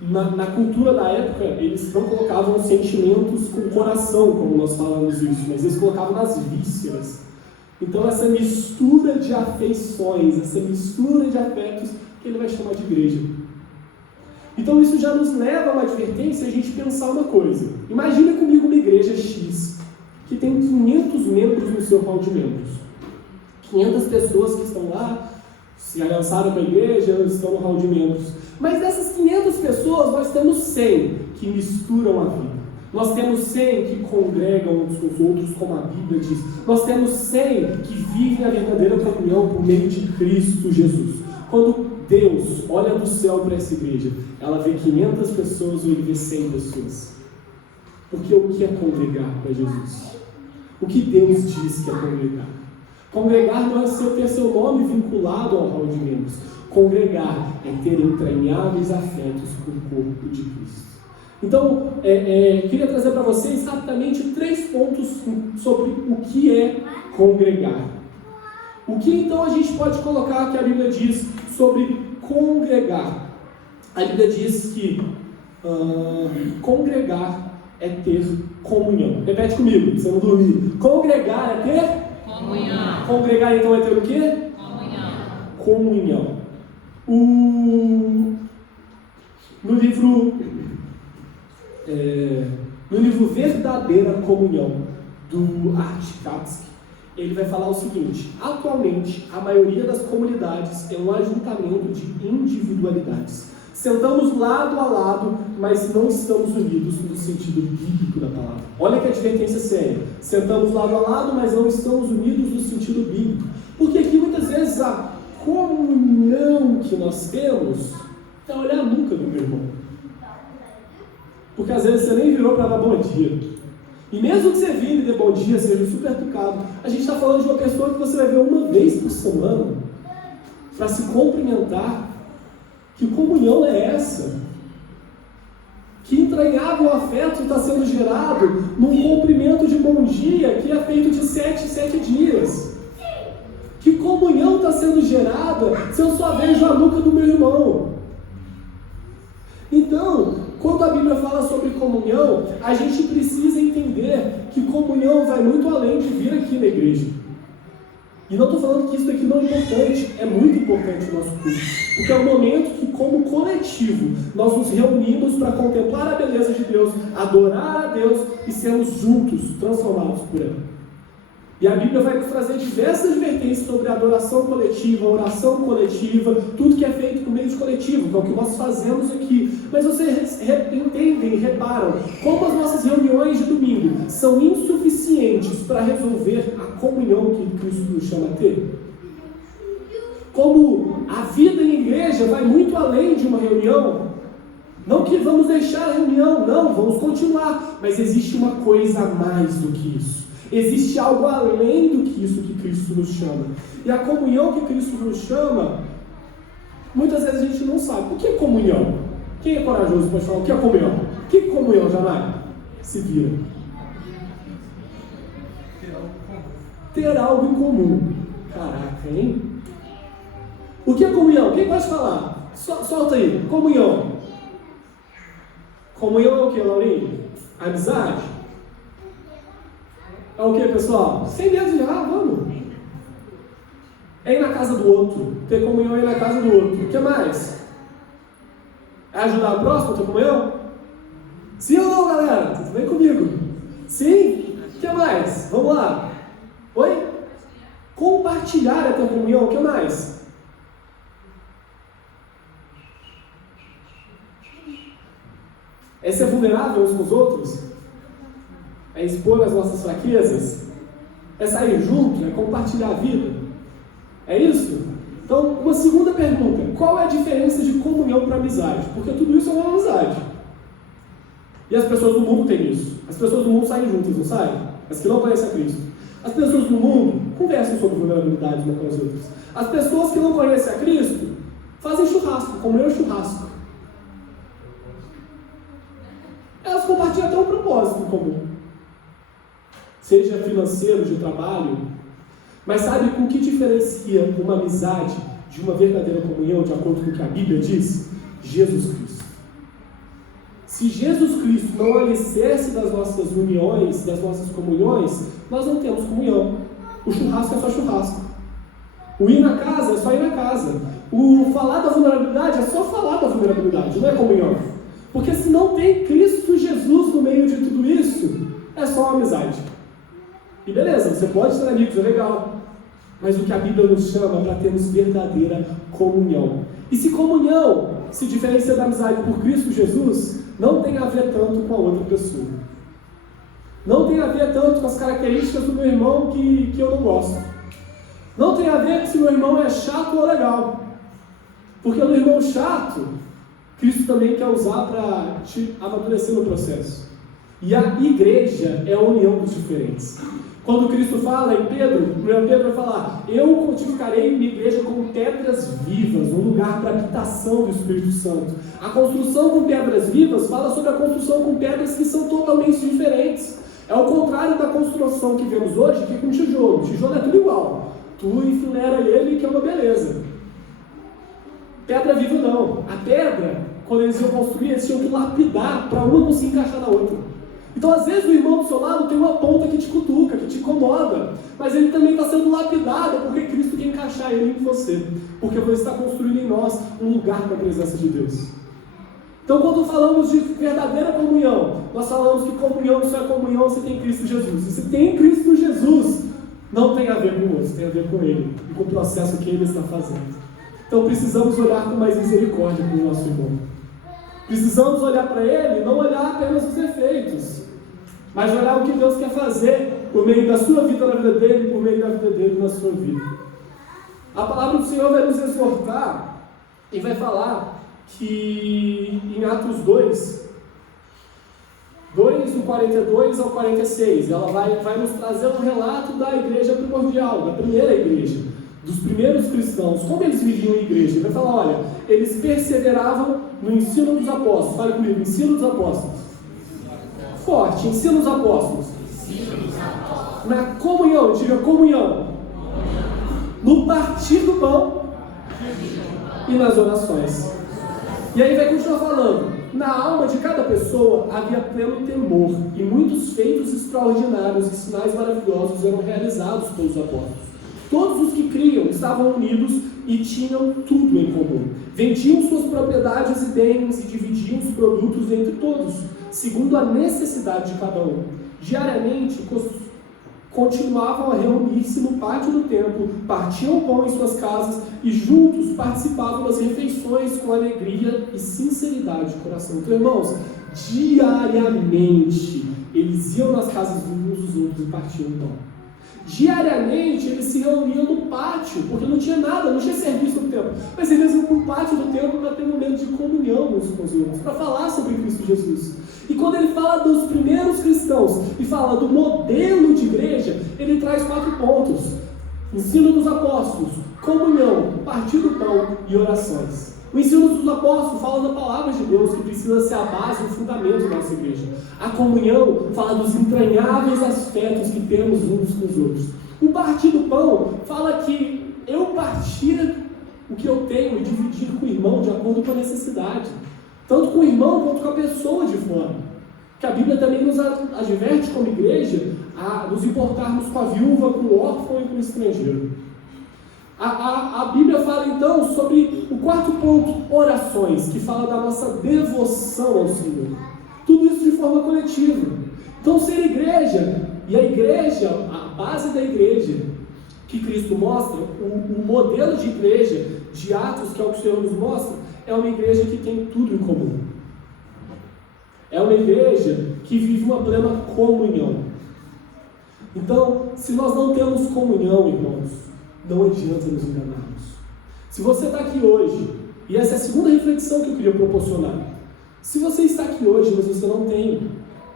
Na cultura da época, eles não colocavam sentimentos com o coração, como nós falamos isso, mas eles colocavam nas vísceras. Então, essa mistura de afeições, essa mistura de afetos, que ele vai chamar de igreja. Então, isso já nos leva a uma advertência a gente pensar uma coisa. Imagina comigo uma igreja X, que tem 500 membros no seu hall de membros. 500 pessoas que estão lá, se aliançaram com a igreja, estão no hall de membros. Mas dessas 500 pessoas, nós temos 100 que misturam a vida. Nós temos 100 que congregam uns com os outros, como a Bíblia diz. Nós temos 100 que vivem a verdadeira comunhão por meio de Cristo Jesus. Quando Deus olha do céu para essa igreja, ela vê 500 pessoas ou ele vê 100 pessoas. Porque o que é congregar para Jesus? O que Deus diz que é congregar? Congregar não é ter seu nome vinculado ao hall de membros. Congregar é ter entranháveis afetos com o corpo de Cristo. Então, queria trazer para vocês rapidamente 3 pontos sobre o que é congregar. O que então a gente pode colocar que a Bíblia diz sobre congregar? A Bíblia diz que congregar é ter comunhão. Repete comigo, pra você não dormir. Congregar é ter comunhão. Congregar então é ter o quê? Comunhão. No livro Verdadeira Comunhão, do Art Capsky, ele vai falar o seguinte: atualmente, a maioria das comunidades é um ajuntamento de individualidades. Sentamos lado a lado, mas não estamos unidos no sentido bíblico da palavra. Olha que advertência séria. Sentamos lado a lado, mas não estamos unidos no sentido bíblico. Porque aqui muitas vezes a comunhão que nós temos é olhar a nuca do meu irmão. Porque às vezes você nem virou para dar bom dia. E mesmo que você vire e dê bom dia, seja super educado, a gente está falando de uma pessoa que você vai ver uma vez por semana para se cumprimentar. Que comunhão é essa? Que entranhável afeto está sendo gerado num cumprimento de bom dia que é feito de 7 dias? Que comunhão está sendo gerada se eu só vejo a nuca do meu irmão? Então, quando a Bíblia fala sobre comunhão, a gente precisa entender que comunhão vai muito além de vir aqui na igreja. E não estou falando que isso daqui não é importante, é muito importante o nosso culto. Porque é um momento que, como coletivo, nós nos reunimos para contemplar a beleza de Deus, adorar a Deus e sermos juntos transformados por Ele. E a Bíblia vai nos trazer diversas advertências sobre a adoração coletiva, a oração coletiva, tudo que é feito por meio de coletivo, que é o que nós fazemos aqui. Mas vocês entendem e reparam como as nossas reuniões de domingo são insuficientes para resolver a comunhão que Cristo nos chama a ter? Como a vida em igreja vai muito além de uma reunião? Não que vamos deixar a reunião, não, vamos continuar. Mas existe uma coisa a mais do que isso. Existe algo além do que isso que Cristo nos chama. E a comunhão que Cristo nos chama, muitas vezes a gente não sabe. O que é comunhão? Quem é corajoso pode falar o que é comunhão? O que é comunhão, Janai? Se vira. Ter algo em comum. Caraca, hein? O que é comunhão? Quem pode falar? Solta aí. Comunhão. Comunhão é o que, Laurinho? Amizade? É o que, pessoal? Sem medo de vamos. É ir na casa do outro. Ter comunhão é ir na casa do outro. O que mais? É ajudar o próximo, ter comunhão? Sim ou não, galera? Tudo bem comigo? Sim? O que mais? Vamos lá. Oi? Compartilhar é ter comunhão. O que mais? É ser vulnerável uns com os outros? É expor as nossas fraquezas? É sair junto? É compartilhar a vida? É isso? Então, uma segunda pergunta. Qual é a diferença de comunhão para amizade? Porque tudo isso é uma amizade. E as pessoas do mundo têm isso. As pessoas do mundo saem juntas, não saem? As que não conhecem a Cristo. As pessoas do mundo conversam sobre vulnerabilidade umas com as outras. As pessoas que não conhecem a Cristo fazem churrasco, como eu churrasco. Elas compartilham até um propósito em comum. Seja financeiro, de trabalho. Mas sabe o que diferencia uma amizade de uma verdadeira comunhão, de acordo com o que a Bíblia diz? Jesus Cristo. Se Jesus Cristo não é o alicerce das nossas uniões, das nossas comunhões, nós não temos comunhão. O churrasco é só churrasco. O ir na casa é só ir na casa. O falar da vulnerabilidade é só falar da vulnerabilidade, não é comunhão. Porque se não tem Cristo Jesus no meio de tudo isso, é só uma amizade. E beleza, você pode ter amigos, é legal. Mas o que a Bíblia nos chama é para termos verdadeira comunhão. E se comunhão se diferencia da amizade por Cristo Jesus, não tem a ver tanto com a outra pessoa. Não tem a ver tanto com as características do meu irmão que eu não gosto. Não tem a ver se o meu irmão é chato ou legal. Porque no irmão chato, Cristo também quer usar para te amadurecer no processo. E a igreja é a união dos diferentes. Quando Cristo fala em Pedro, 1 Pedro vai falar: eu contificarei minha igreja como pedras vivas, um lugar para habitação do Espírito Santo. A construção com pedras vivas fala sobre a construção com pedras que são totalmente diferentes. É o contrário da construção que vemos hoje, que é com tijolo. Tijolo é tudo igual. Tu enfileira ele, que é uma beleza. Pedra viva não. A pedra, quando eles iam construir, eles tinham que lapidar para uma não se encaixar na outra. Então, às vezes, o irmão do seu lado tem uma ponta que te cutuca, que te incomoda, mas ele também está sendo lapidado, porque Cristo quer encaixar ele em você, porque você está construindo em nós um lugar para a presença de Deus. Então, quando falamos de verdadeira comunhão, nós falamos que comunhão só é comunhão se tem Cristo Jesus. E se tem Cristo Jesus, não tem a ver com o outro, tem a ver com Ele e com o processo que Ele está fazendo. Então, precisamos olhar com mais misericórdia para o nosso irmão. Precisamos olhar para Ele e não olhar apenas os defeitos, mas olhar o que Deus quer fazer por meio da sua vida na vida dele, por meio da vida dele na sua vida. A palavra do Senhor vai nos exortar e vai falar que em Atos 2, do 42 ao 46, ela vai nos trazer um relato da igreja primordial, da primeira igreja, dos primeiros cristãos, como eles viviam em igreja. Ele vai falar: olha, eles perseveravam no ensino dos apóstolos. Fale comigo, ensino dos apóstolos. Forte, ensino dos apóstolos. Na comunhão, diga comunhão. No partir do pão e nas orações. E aí vai continuar falando: na alma de cada pessoa havia pleno temor, e muitos feitos extraordinários e sinais maravilhosos eram realizados pelos apóstolos. Todos os que criam estavam unidos e tinham tudo em comum. Vendiam suas propriedades e bens e dividiam os produtos entre todos, segundo a necessidade de cada um. Diariamente continuavam a reunir-se no pátio do templo, partiam o pão em suas casas e juntos participavam das refeições com alegria e sinceridade de coração. Então, irmãos, diariamente eles iam nas casas uns dos outros e partiam o pão. Diariamente eles se reuniam no pátio, porque não tinha nada, não tinha serviço no templo, mas eles iam para o pátio do templo para ter um momento de comunhão uns com os outros, para falar sobre Cristo Jesus. E quando ele fala dos primeiros cristãos e fala do modelo de igreja, ele traz 4 pontos: ensino dos apóstolos, comunhão, partir do pão e orações. O ensino dos apóstolos fala da palavra de Deus, que precisa ser a base, o fundamento da nossa igreja. A comunhão fala dos entranháveis afetos que temos uns com os outros. O partir do pão fala que eu partir o que eu tenho e dividir com o irmão de acordo com a necessidade, tanto com o irmão quanto com a pessoa de fora. Que a Bíblia também nos adverte como igreja a nos importarmos com a viúva, com o órfão e com o estrangeiro. A Bíblia fala então sobre o 4º ponto, orações, que fala da nossa devoção ao Senhor. Tudo isso de forma coletiva. Então, ser igreja, e a igreja, a base da igreja que Cristo mostra, o modelo de igreja de Atos, que é o que o Senhor nos mostra, é uma igreja que tem tudo em comum. É uma igreja que vive uma plena comunhão. Então, se nós não temos comunhão, irmãos, não adianta nos enganarmos. Se você está aqui hoje, e essa é a segunda reflexão que eu queria proporcionar, se você está aqui hoje, mas você não tem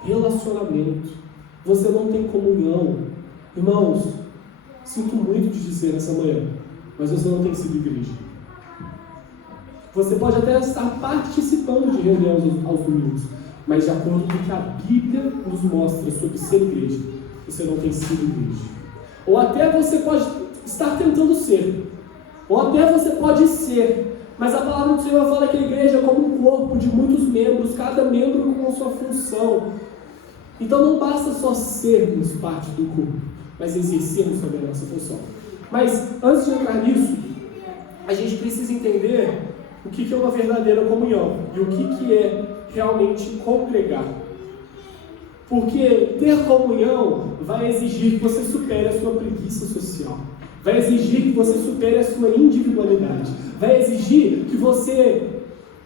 relacionamento, você não tem comunhão, Irmãos, sinto muito de dizer nessa manhã, mas você não tem sido igreja. Você pode até estar participando de reuniões aos domingos, mas de acordo com o que a Bíblia nos mostra sobre ser igreja, você não tem sido igreja. Ou até você pode estar tentando ser, ou até você pode ser, mas a palavra do Senhor fala que a igreja é como um corpo de muitos membros, cada membro com a sua função. Então não basta só sermos parte do corpo, mas exercermos também a nossa função. Mas antes de entrar nisso, a gente precisa entender o que é uma verdadeira comunhão e o que é realmente congregar. Porque ter comunhão vai exigir que você supere a sua preguiça social, vai exigir que você supere a sua individualidade, vai exigir que você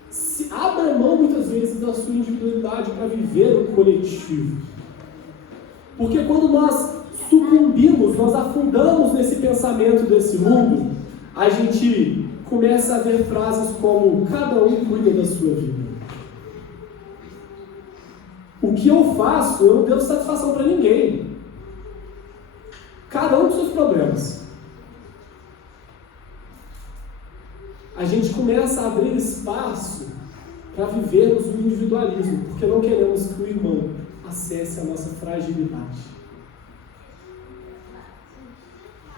se abra mão muitas vezes da sua individualidade para viver o coletivo. Porque quando nós sucumbimos, nós afundamos nesse pensamento desse mundo, a gente começa a ver frases como: cada um cuida da sua vida. O que eu faço, eu não devo satisfação para ninguém. Cada um com seus problemas. A gente começa a abrir espaço para vivermos o individualismo, porque não queremos que o irmão acesse a nossa fragilidade.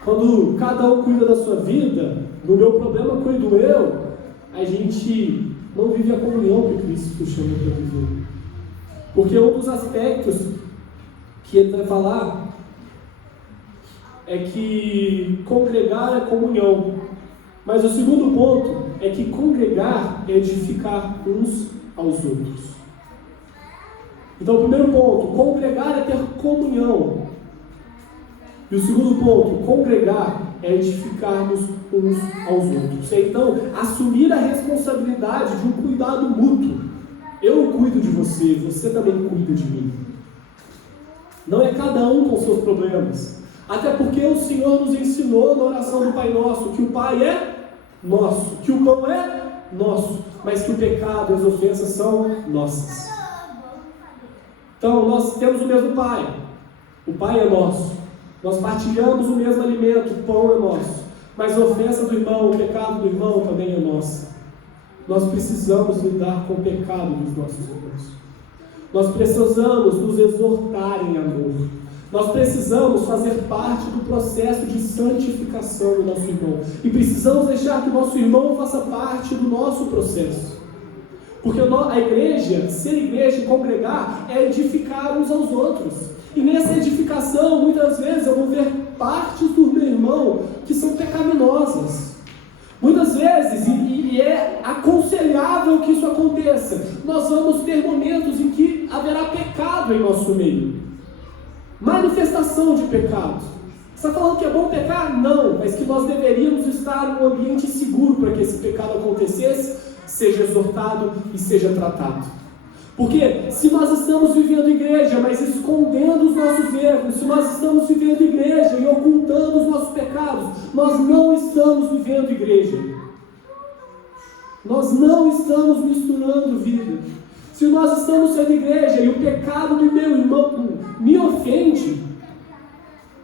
Quando cada um cuida da sua vida, do meu problema cuido eu, a gente não vive a comunhão que Cristo nos chama para viver. Porque um dos aspectos que ele vai falar é que congregar é comunhão. Mas o segundo ponto é que congregar é edificar uns aos outros. Então, o primeiro ponto, congregar é ter comunhão. E o segundo ponto, congregar é edificarmos uns aos outros. Então, assumir a responsabilidade de um cuidado mútuo. Eu cuido de você, você também cuida de mim. Não é cada um com seus problemas. Até porque o Senhor nos ensinou na oração do Pai Nosso que o Pai é nosso, que o pão é nosso, mas que o pecado e as ofensas são nossas. Então, nós temos o mesmo Pai. O Pai é nosso. Nós partilhamos o mesmo alimento, o pão é nosso. Mas a ofensa do irmão, o pecado do irmão também é nosso. Nós precisamos lidar com o pecado dos nossos irmãos. Nós precisamos nos exortar em amor. Nós precisamos fazer parte do processo de santificação do nosso irmão. E precisamos deixar que o nosso irmão faça parte do nosso processo. Porque a igreja, ser igreja e congregar, é edificar uns aos outros. E nessa edificação, muitas vezes, eu vou ver partes do meu irmão que são pecaminosas. Muitas vezes, e é aconselhável que isso aconteça, nós vamos ter momentos em que haverá pecado em nosso meio. Manifestação de pecado. Você está falando que é bom pecar? Não, mas que nós deveríamos estar em um ambiente seguro para que esse pecado acontecesse, seja exortado e seja tratado. Porque se nós estamos vivendo igreja, mas escondendo os nossos erros, se nós estamos vivendo igreja e ocultando os nossos pecados, nós não estamos vivendo igreja. Nós não estamos misturando vida. Se nós estamos sendo igreja e o pecado do meu irmão me ofende,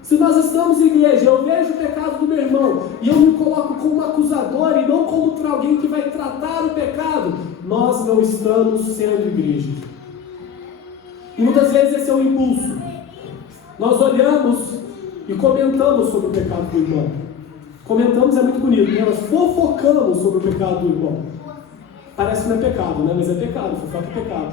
se nós estamos em igreja, eu vejo o pecado do meu irmão e eu me coloco como acusador e não como alguém que vai tratar o pecado, nós não estamos sendo igreja. E muitas vezes esse é um impulso. Nós olhamos e comentamos sobre o pecado do irmão. Comentamos é muito bonito, né? Nós fofocamos sobre o pecado do irmão. Parece que não é pecado, né? Mas é pecado, fofoca é pecado.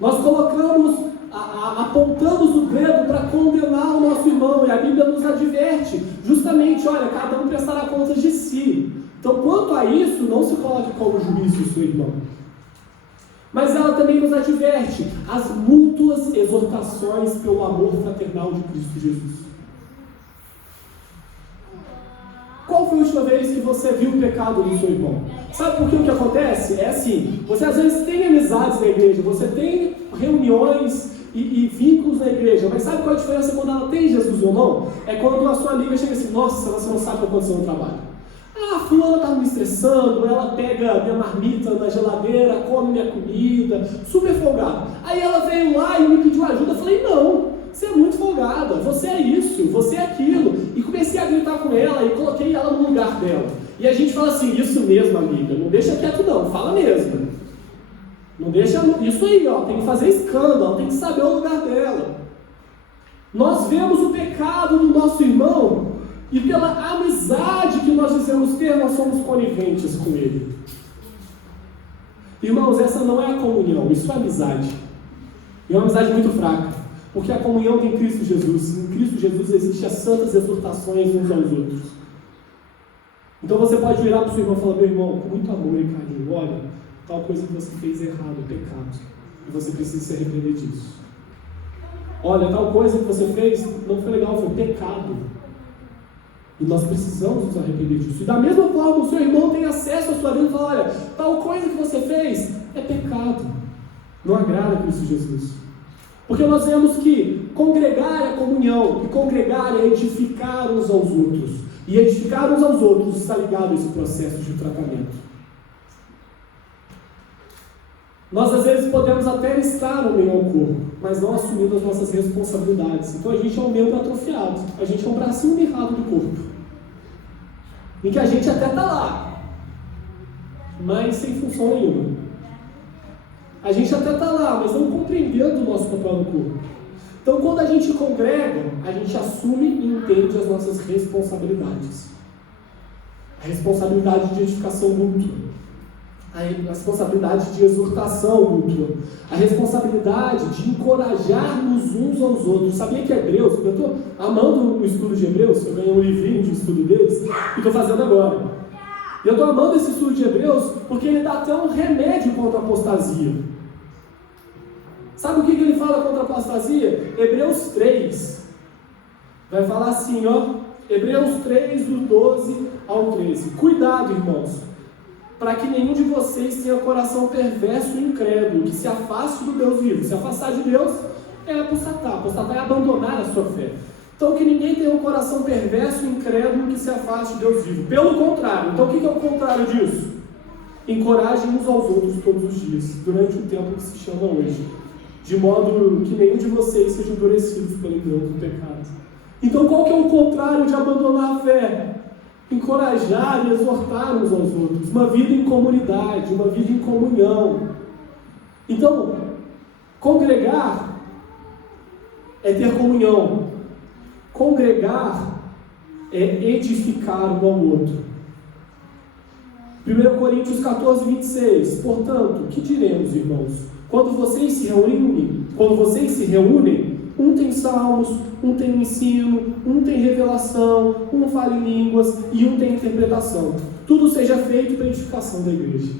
Nós colocamos, apontamos o dedo para condenar o nosso irmão, e a Bíblia nos adverte, justamente, olha, cada um prestará contas de si. Então, quanto a isso, não se coloque como juiz do seu irmão. Mas ela também nos adverte, as mútuas exortações pelo amor fraternal de Cristo Jesus. Qual foi a última vez que você viu o pecado do seu irmão? Sabe por que o que acontece? É assim, você às vezes tem amizades na igreja, você tem reuniões e vínculos na igreja, mas sabe qual é a diferença quando ela tem Jesus ou não? É quando a sua amiga chega assim, nossa, você não sabe o que aconteceu no trabalho. Ah, fulana está me estressando, ela pega minha marmita na geladeira, come minha comida, super folgada. Aí ela veio lá e me pediu ajuda, eu falei, não, você é muito folgada, você é isso, você é aquilo. E comecei a gritar com ela e coloquei ela no lugar dela. E a gente fala assim, isso mesmo, amiga, não deixa quieto não, fala mesmo. Não deixa, isso aí, ó, tem que fazer escândalo, tem que saber o lugar dela. Nós vemos o pecado do nosso irmão e pela amizade que nós dizemos ter, nós somos coniventes com ele. Irmãos, essa não é a comunhão, isso é amizade. E é uma amizade muito fraca, porque a comunhão tem Cristo Jesus. Em Cristo Jesus existem as santas exortações uns aos outros. Então você pode virar para o seu irmão e falar, meu irmão, com muito amor e carinho, olha, tal coisa que você fez errado, é pecado, e você precisa se arrepender disso. Olha, tal coisa que você fez não foi legal, foi pecado. E nós precisamos nos arrepender disso. E da mesma forma, o seu irmão tem acesso à sua vida e fala, olha, tal coisa que você fez é pecado. Não agrada a Cristo Jesus. Porque nós vemos que congregar é comunhão, e congregar é edificar uns aos outros. E edificar uns aos outros está ligado a esse processo de tratamento. Nós às vezes podemos até estar no meio ao corpo, mas não assumindo as nossas responsabilidades. Então a gente é um membro atrofiado, a gente é um bracinho mirrado do corpo, em que a gente até está lá, mas sem função nenhuma. A gente até está lá, mas não compreendendo o nosso papel no corpo. Então quando a gente congrega, a gente assume e entende as nossas responsabilidades. A responsabilidade de edificação mútua, a responsabilidade de exortação mútua, a responsabilidade de encorajar-nos uns aos outros. Sabia que Hebreus, eu estou amando o estudo de Hebreus, eu ganhei um livrinho de estudo deles, e estou fazendo agora. E eu estou amando esse estudo de Hebreus, porque ele dá até um remédio contra a apostasia. Sabe o que ele fala contra a apostasia? Hebreus 3, vai falar assim, ó, Hebreus 3, do 12 ao 13. Cuidado, irmãos, para que nenhum de vocês tenha coração perverso e incrédulo, que se afaste do Deus vivo. Se afastar de Deus é apostatar. Apostatar é abandonar a sua fé. Então, que ninguém tenha um coração perverso e incrédulo que se afaste de Deus vivo. Pelo contrário. Então, o que é o contrário disso? Encorajem uns aos outros todos os dias, durante o tempo que se chama hoje, de modo que nenhum de vocês seja endurecido pelo engano do pecado. Então, qual que é o contrário de abandonar a fé? Encorajar e exortar uns aos outros, uma vida em comunidade, uma vida em comunhão. Então, congregar é ter comunhão, congregar é edificar um ao outro. 1 Coríntios 14, 26. Portanto, que diremos, irmãos? Quando vocês se reúnem, um tem salmos, um tem ensino, um tem revelação, um fala em línguas e um tem interpretação. Tudo seja feito para a edificação da igreja.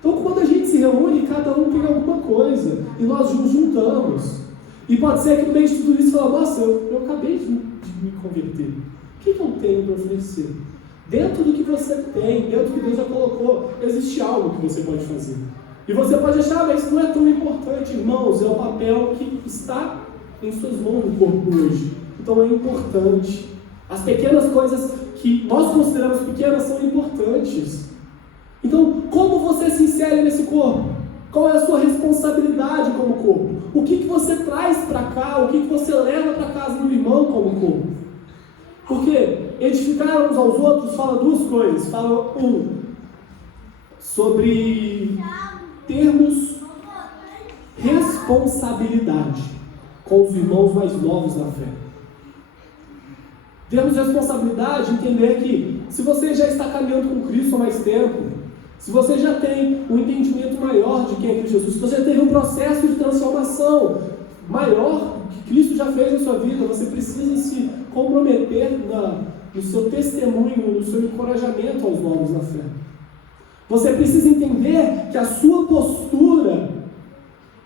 Então, quando a gente se reúne, cada um tem alguma coisa e nós nos juntamos. E pode ser que no meio de tudo isso, fala, nossa, eu acabei de me converter. O que eu tenho para oferecer? Dentro do que você tem, dentro do que Deus já colocou, existe algo que você pode fazer. E você pode achar, mas isso não é tão importante, irmãos, é o papel que está em suas mãos no corpo hoje. Então é importante. As pequenas coisas que nós consideramos pequenas são importantes. Então, como você se insere nesse corpo? Qual é a sua responsabilidade como corpo? O que você traz para cá? O que você leva para casa do irmão como corpo? Porque edificar uns aos outros fala duas coisas. Fala, sobre termos responsabilidade com os irmãos mais novos na fé. Temos responsabilidade de entender que se você já está caminhando com Cristo há mais tempo, se você já tem um entendimento maior de quem é Cristo Jesus, se você teve um processo de transformação maior que Cristo já fez na sua vida, você precisa se comprometer no seu testemunho, no seu encorajamento aos novos na fé. Você precisa entender que a sua postura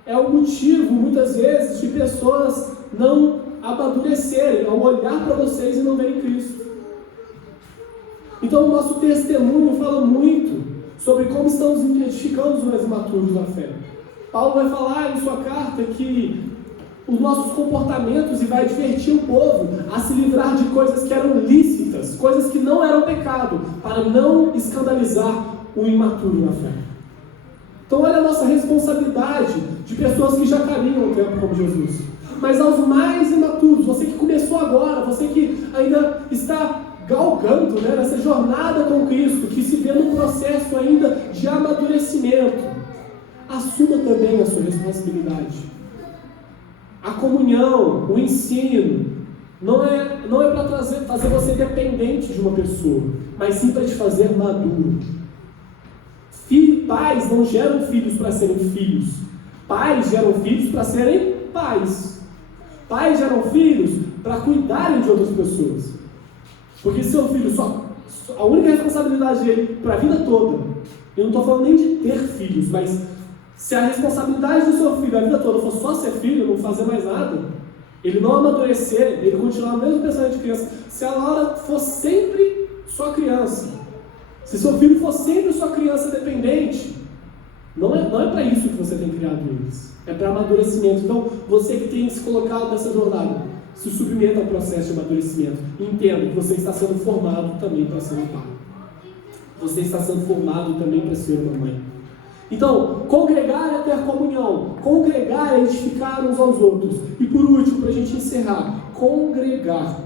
é o motivo, muitas vezes, de pessoas não amadurecerem ao olhar para vocês e não verem Cristo. Então, o nosso testemunho fala muito sobre como estamos edificando os mais imaturos na fé. Paulo vai falar em sua carta que os nossos comportamentos e vai advertir o povo a se livrar de coisas que eram lícitas, coisas que não eram pecado, para não escandalizar o imaturo na fé. Então olha a nossa responsabilidade de pessoas que já caminham o tempo como Jesus. Mas aos mais imaturos, você que começou agora, você que ainda está galgando, né, nessa jornada com Cristo, que se vê num processo ainda de amadurecimento, assuma também a sua responsabilidade. A comunhão, o ensino, não é para fazer você dependente de uma pessoa, mas sim para te fazer maduro. Pais não geram filhos para serem filhos. Pais geram filhos para serem pais. Pais geram filhos para cuidarem de outras pessoas. Porque seu filho a única responsabilidade dele para a vida toda, eu não estou falando nem de ter filhos, mas se a responsabilidade do seu filho a vida toda for só ser filho, não fazer mais nada, ele não amadurecer, ele continuar mesmo pensando de criança, se a Laura for sempre sua criança, se seu filho for sempre sua criança dependente, não é para isso que você tem criado eles, é para amadurecimento. Então, você que tem se colocado nessa jornada, se submeta ao processo de amadurecimento. Entenda que você está sendo formado também para ser um pai. Você está sendo formado também para ser uma mãe. Então, congregar é ter comunhão. Congregar é edificar uns aos outros. E por último, para a gente encerrar, congregar.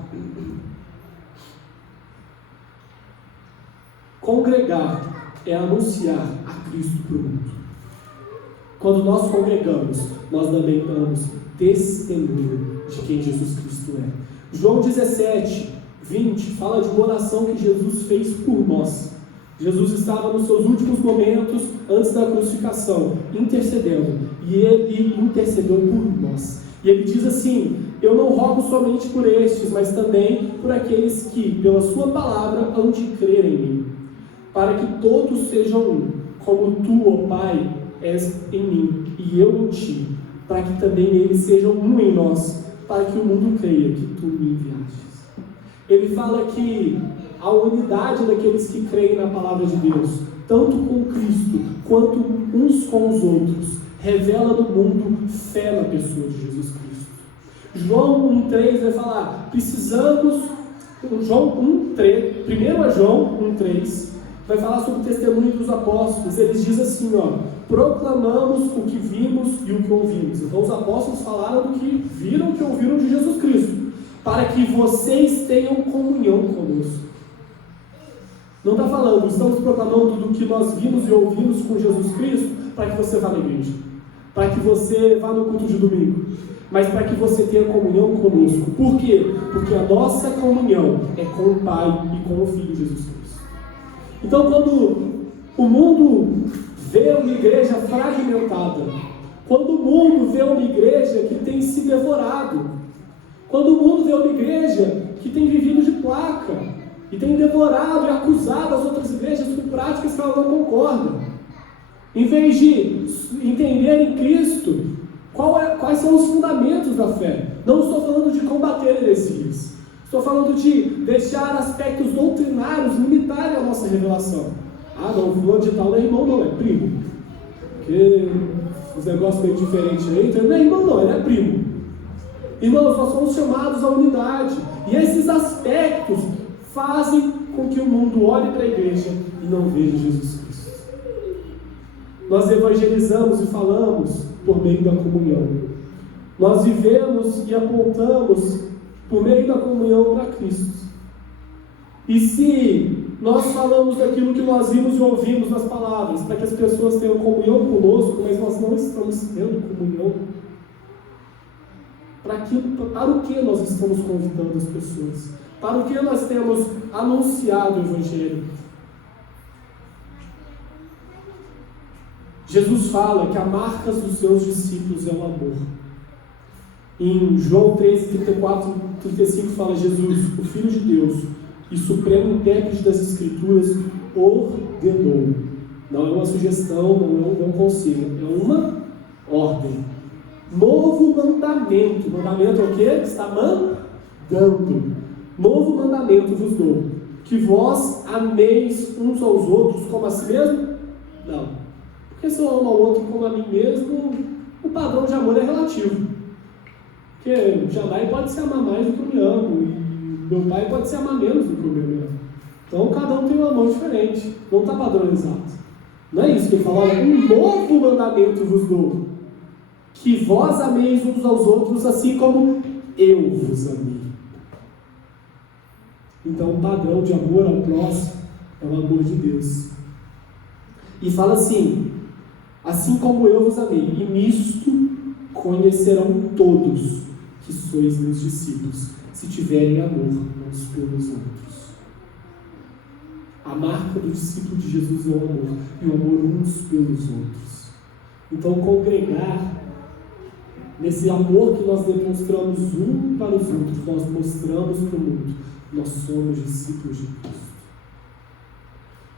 Congregar é anunciar a Cristo para o mundo. Quando nós congregamos, nós também damos testemunho de quem Jesus Cristo é. João 17, 20, fala de uma oração que Jesus fez por nós. Jesus estava nos seus últimos momentos, antes da crucificação, intercedendo. E Ele intercedeu por nós. E Ele diz assim: eu não rogo somente por estes, mas também por aqueles que, pela sua palavra, hão de crer em mim, para que todos sejam um, como tu, ó Pai, és em mim, e eu em ti, para que também eles sejam um em nós, para que o mundo creia que tu me enviastes. Ele fala que a unidade daqueles que creem na palavra de Deus, tanto com Cristo, quanto uns com os outros, revela no mundo fé na pessoa de Jesus Cristo. João 1,3 vai falar, precisamos, João 1,3, primeiro é João 1,3, vai falar sobre o testemunho dos apóstolos. Eles dizem assim, proclamamos o que vimos e o que ouvimos. Então os apóstolos falaram do que viram, que ouviram de Jesus Cristo, para que vocês tenham comunhão conosco. Não está falando, estamos proclamando do que nós vimos e ouvimos com Jesus Cristo, para que você vá na igreja, para que você vá no culto de domingo, mas para que você tenha comunhão conosco. Por quê? Porque a nossa comunhão é com o Pai e com o Filho Jesus Cristo. Então, quando o mundo vê uma igreja fragmentada, quando o mundo vê uma igreja que tem se devorado, quando o mundo vê uma igreja que tem vivido de placa e tem devorado e acusado as outras igrejas por práticas que ela não concorda, em vez de entender em Cristo quais são os fundamentos da fé, não estou falando de combater heresias, estou falando de deixar aspectos doutrinários limitarem a nossa revelação. Ah, não, fulano de tal não é irmão, não, é primo. Porque os negócios meio diferentes aí, então ele não é irmão, não, ele é primo. Irmãos, nós somos chamados à unidade. E esses aspectos fazem com que o mundo olhe para a igreja e não veja Jesus Cristo. Nós evangelizamos e falamos por meio da comunhão. Nós vivemos e apontamos por meio da comunhão para Cristo. E se nós falamos daquilo que nós vimos e ouvimos nas palavras, para que as pessoas tenham comunhão conosco, mas nós não estamos tendo comunhão, para o que nós estamos convidando as pessoas? Para o que nós temos anunciado o Evangelho? Jesus fala que a marca dos seus discípulos é o amor. Em João 13, 34, 35 fala: Jesus, o Filho de Deus e supremo intérprete das Escrituras, ordenou. Não é uma sugestão, não é um conselho, é uma ordem. Novo mandamento. Mandamento é o quê? Está mandando. Novo mandamento vos dou, que vós ameis uns aos outros como a si mesmo? Não. Porque se eu amo ao outro como a mim mesmo, o padrão de amor é relativo. Porque o Janai pode se amar mais do que eu me amo, e meu pai pode se amar menos do que eu me amo. Então cada um tem um amor diferente, não está padronizado. Não é isso que ele fala, um novo mandamento vos dou, que vós ameis uns aos outros assim como eu vos amei. Então, o padrão de amor ao próximo é o amor de Deus. E fala assim como eu vos amei, e nisto conhecerão todos que sois meus discípulos, se tiverem amor uns pelos outros. A marca do discípulo de Jesus é o amor, e o amor uns pelos outros. Então, congregar nesse amor que nós demonstramos um para os outros, nós mostramos para o mundo, nós somos discípulos de Cristo.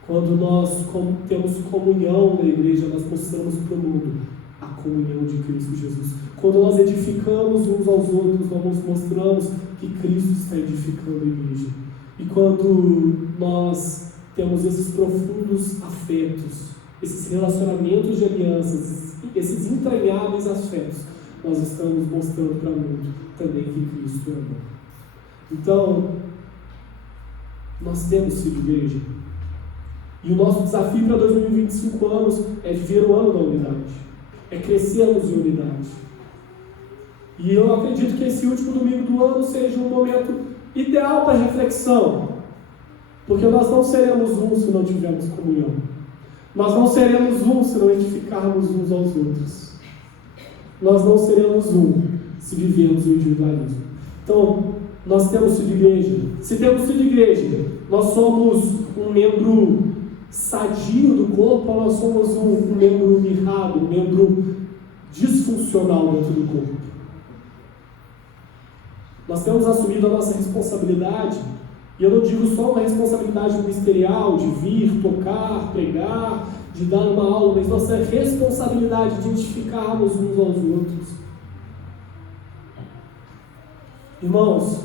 Quando nós temos comunhão na igreja, nós mostramos para o mundo a comunhão de Cristo Jesus. Quando nós edificamos uns aos outros, nós mostramos que Cristo está edificando a igreja. E quando nós temos esses profundos afetos, esses relacionamentos de alianças, esses entranháveis afetos, nós estamos mostrando para o mundo também que Cristo é amor. Então, nós temos sido igreja. E o nosso desafio para 2025 anos é viver o ano da unidade. É crescermos em unidade. E eu acredito que esse último domingo do ano seja um momento ideal para reflexão. Porque nós não seremos um se não tivermos comunhão. Nós não seremos um se não edificarmos uns aos outros. Nós não seremos um se vivermos o individualismo. Então, nós temos sido igreja. Se temos sido igreja, nós somos um membro sadio do corpo, ou nós somos um membro mirrado, um membro disfuncional dentro do corpo. Nós temos assumido a nossa responsabilidade, e eu não digo só uma responsabilidade ministerial, de vir, tocar, pregar, de dar uma aula, mas nossa responsabilidade de edificarmos uns aos outros. Irmãos,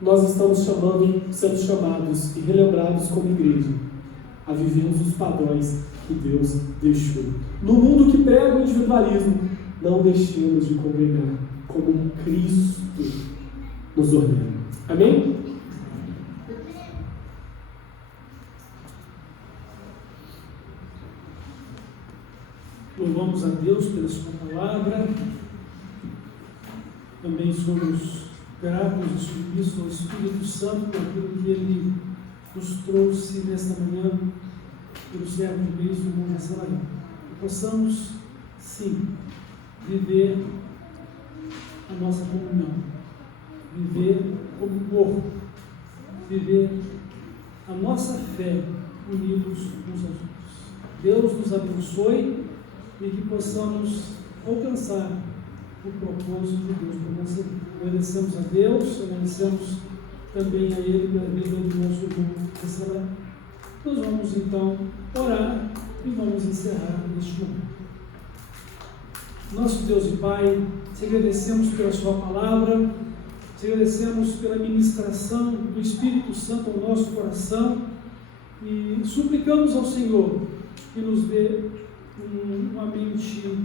nós estamos sendo chamados e relembrados como igreja a vivermos os padrões que Deus deixou. No mundo que prega o individualismo, não deixemos de congregar como Cristo nos ordena. Amém? Louvamos a Deus pela sua palavra. Também somos gratos e submissos ao Espírito Santo por aquilo que Ele nos trouxe nesta manhã pelo servo de Cristo, irmão Nassarael. Que possamos, sim, viver a nossa comunhão, viver como corpo, viver a nossa fé unidos uns aos outros. Deus nos abençoe e que possamos alcançar o propósito de Deus para a nossa vida. Agradecemos a Deus, agradecemos também a Ele pela vida do nosso irmão Nassarael. Nós vamos então orar e vamos encerrar neste momento. Nosso Deus e Pai, te agradecemos pela sua palavra, te agradecemos pela ministração do Espírito Santo ao nosso coração e suplicamos ao Senhor que nos dê uma mente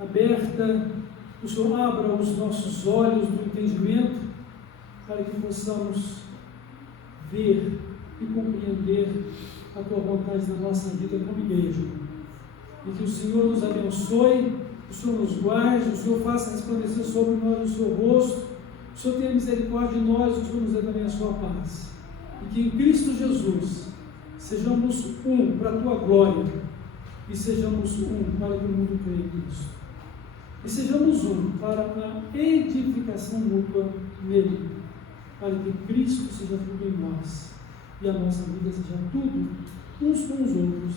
aberta, o Senhor abra os nossos olhos do entendimento para que possamos ver e compreender a Tua vontade na nossa vida como igreja. E que o Senhor nos abençoe, o Senhor nos guarde, o Senhor faça resplandecer sobre nós o seu rosto, o Senhor tenha misericórdia de nós, o Senhor nos dê também a sua paz. E que em Cristo Jesus sejamos um para a Tua glória e sejamos um para que o mundo creia em Cristo. E sejamos um para a edificação mútua nele, para que Cristo seja tudo em nós e a nossa vida seja tudo uns com os outros.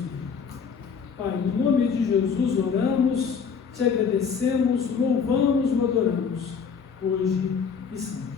Pai, no nome de Jesus oramos, te agradecemos, louvamos e adoramos, hoje e sempre.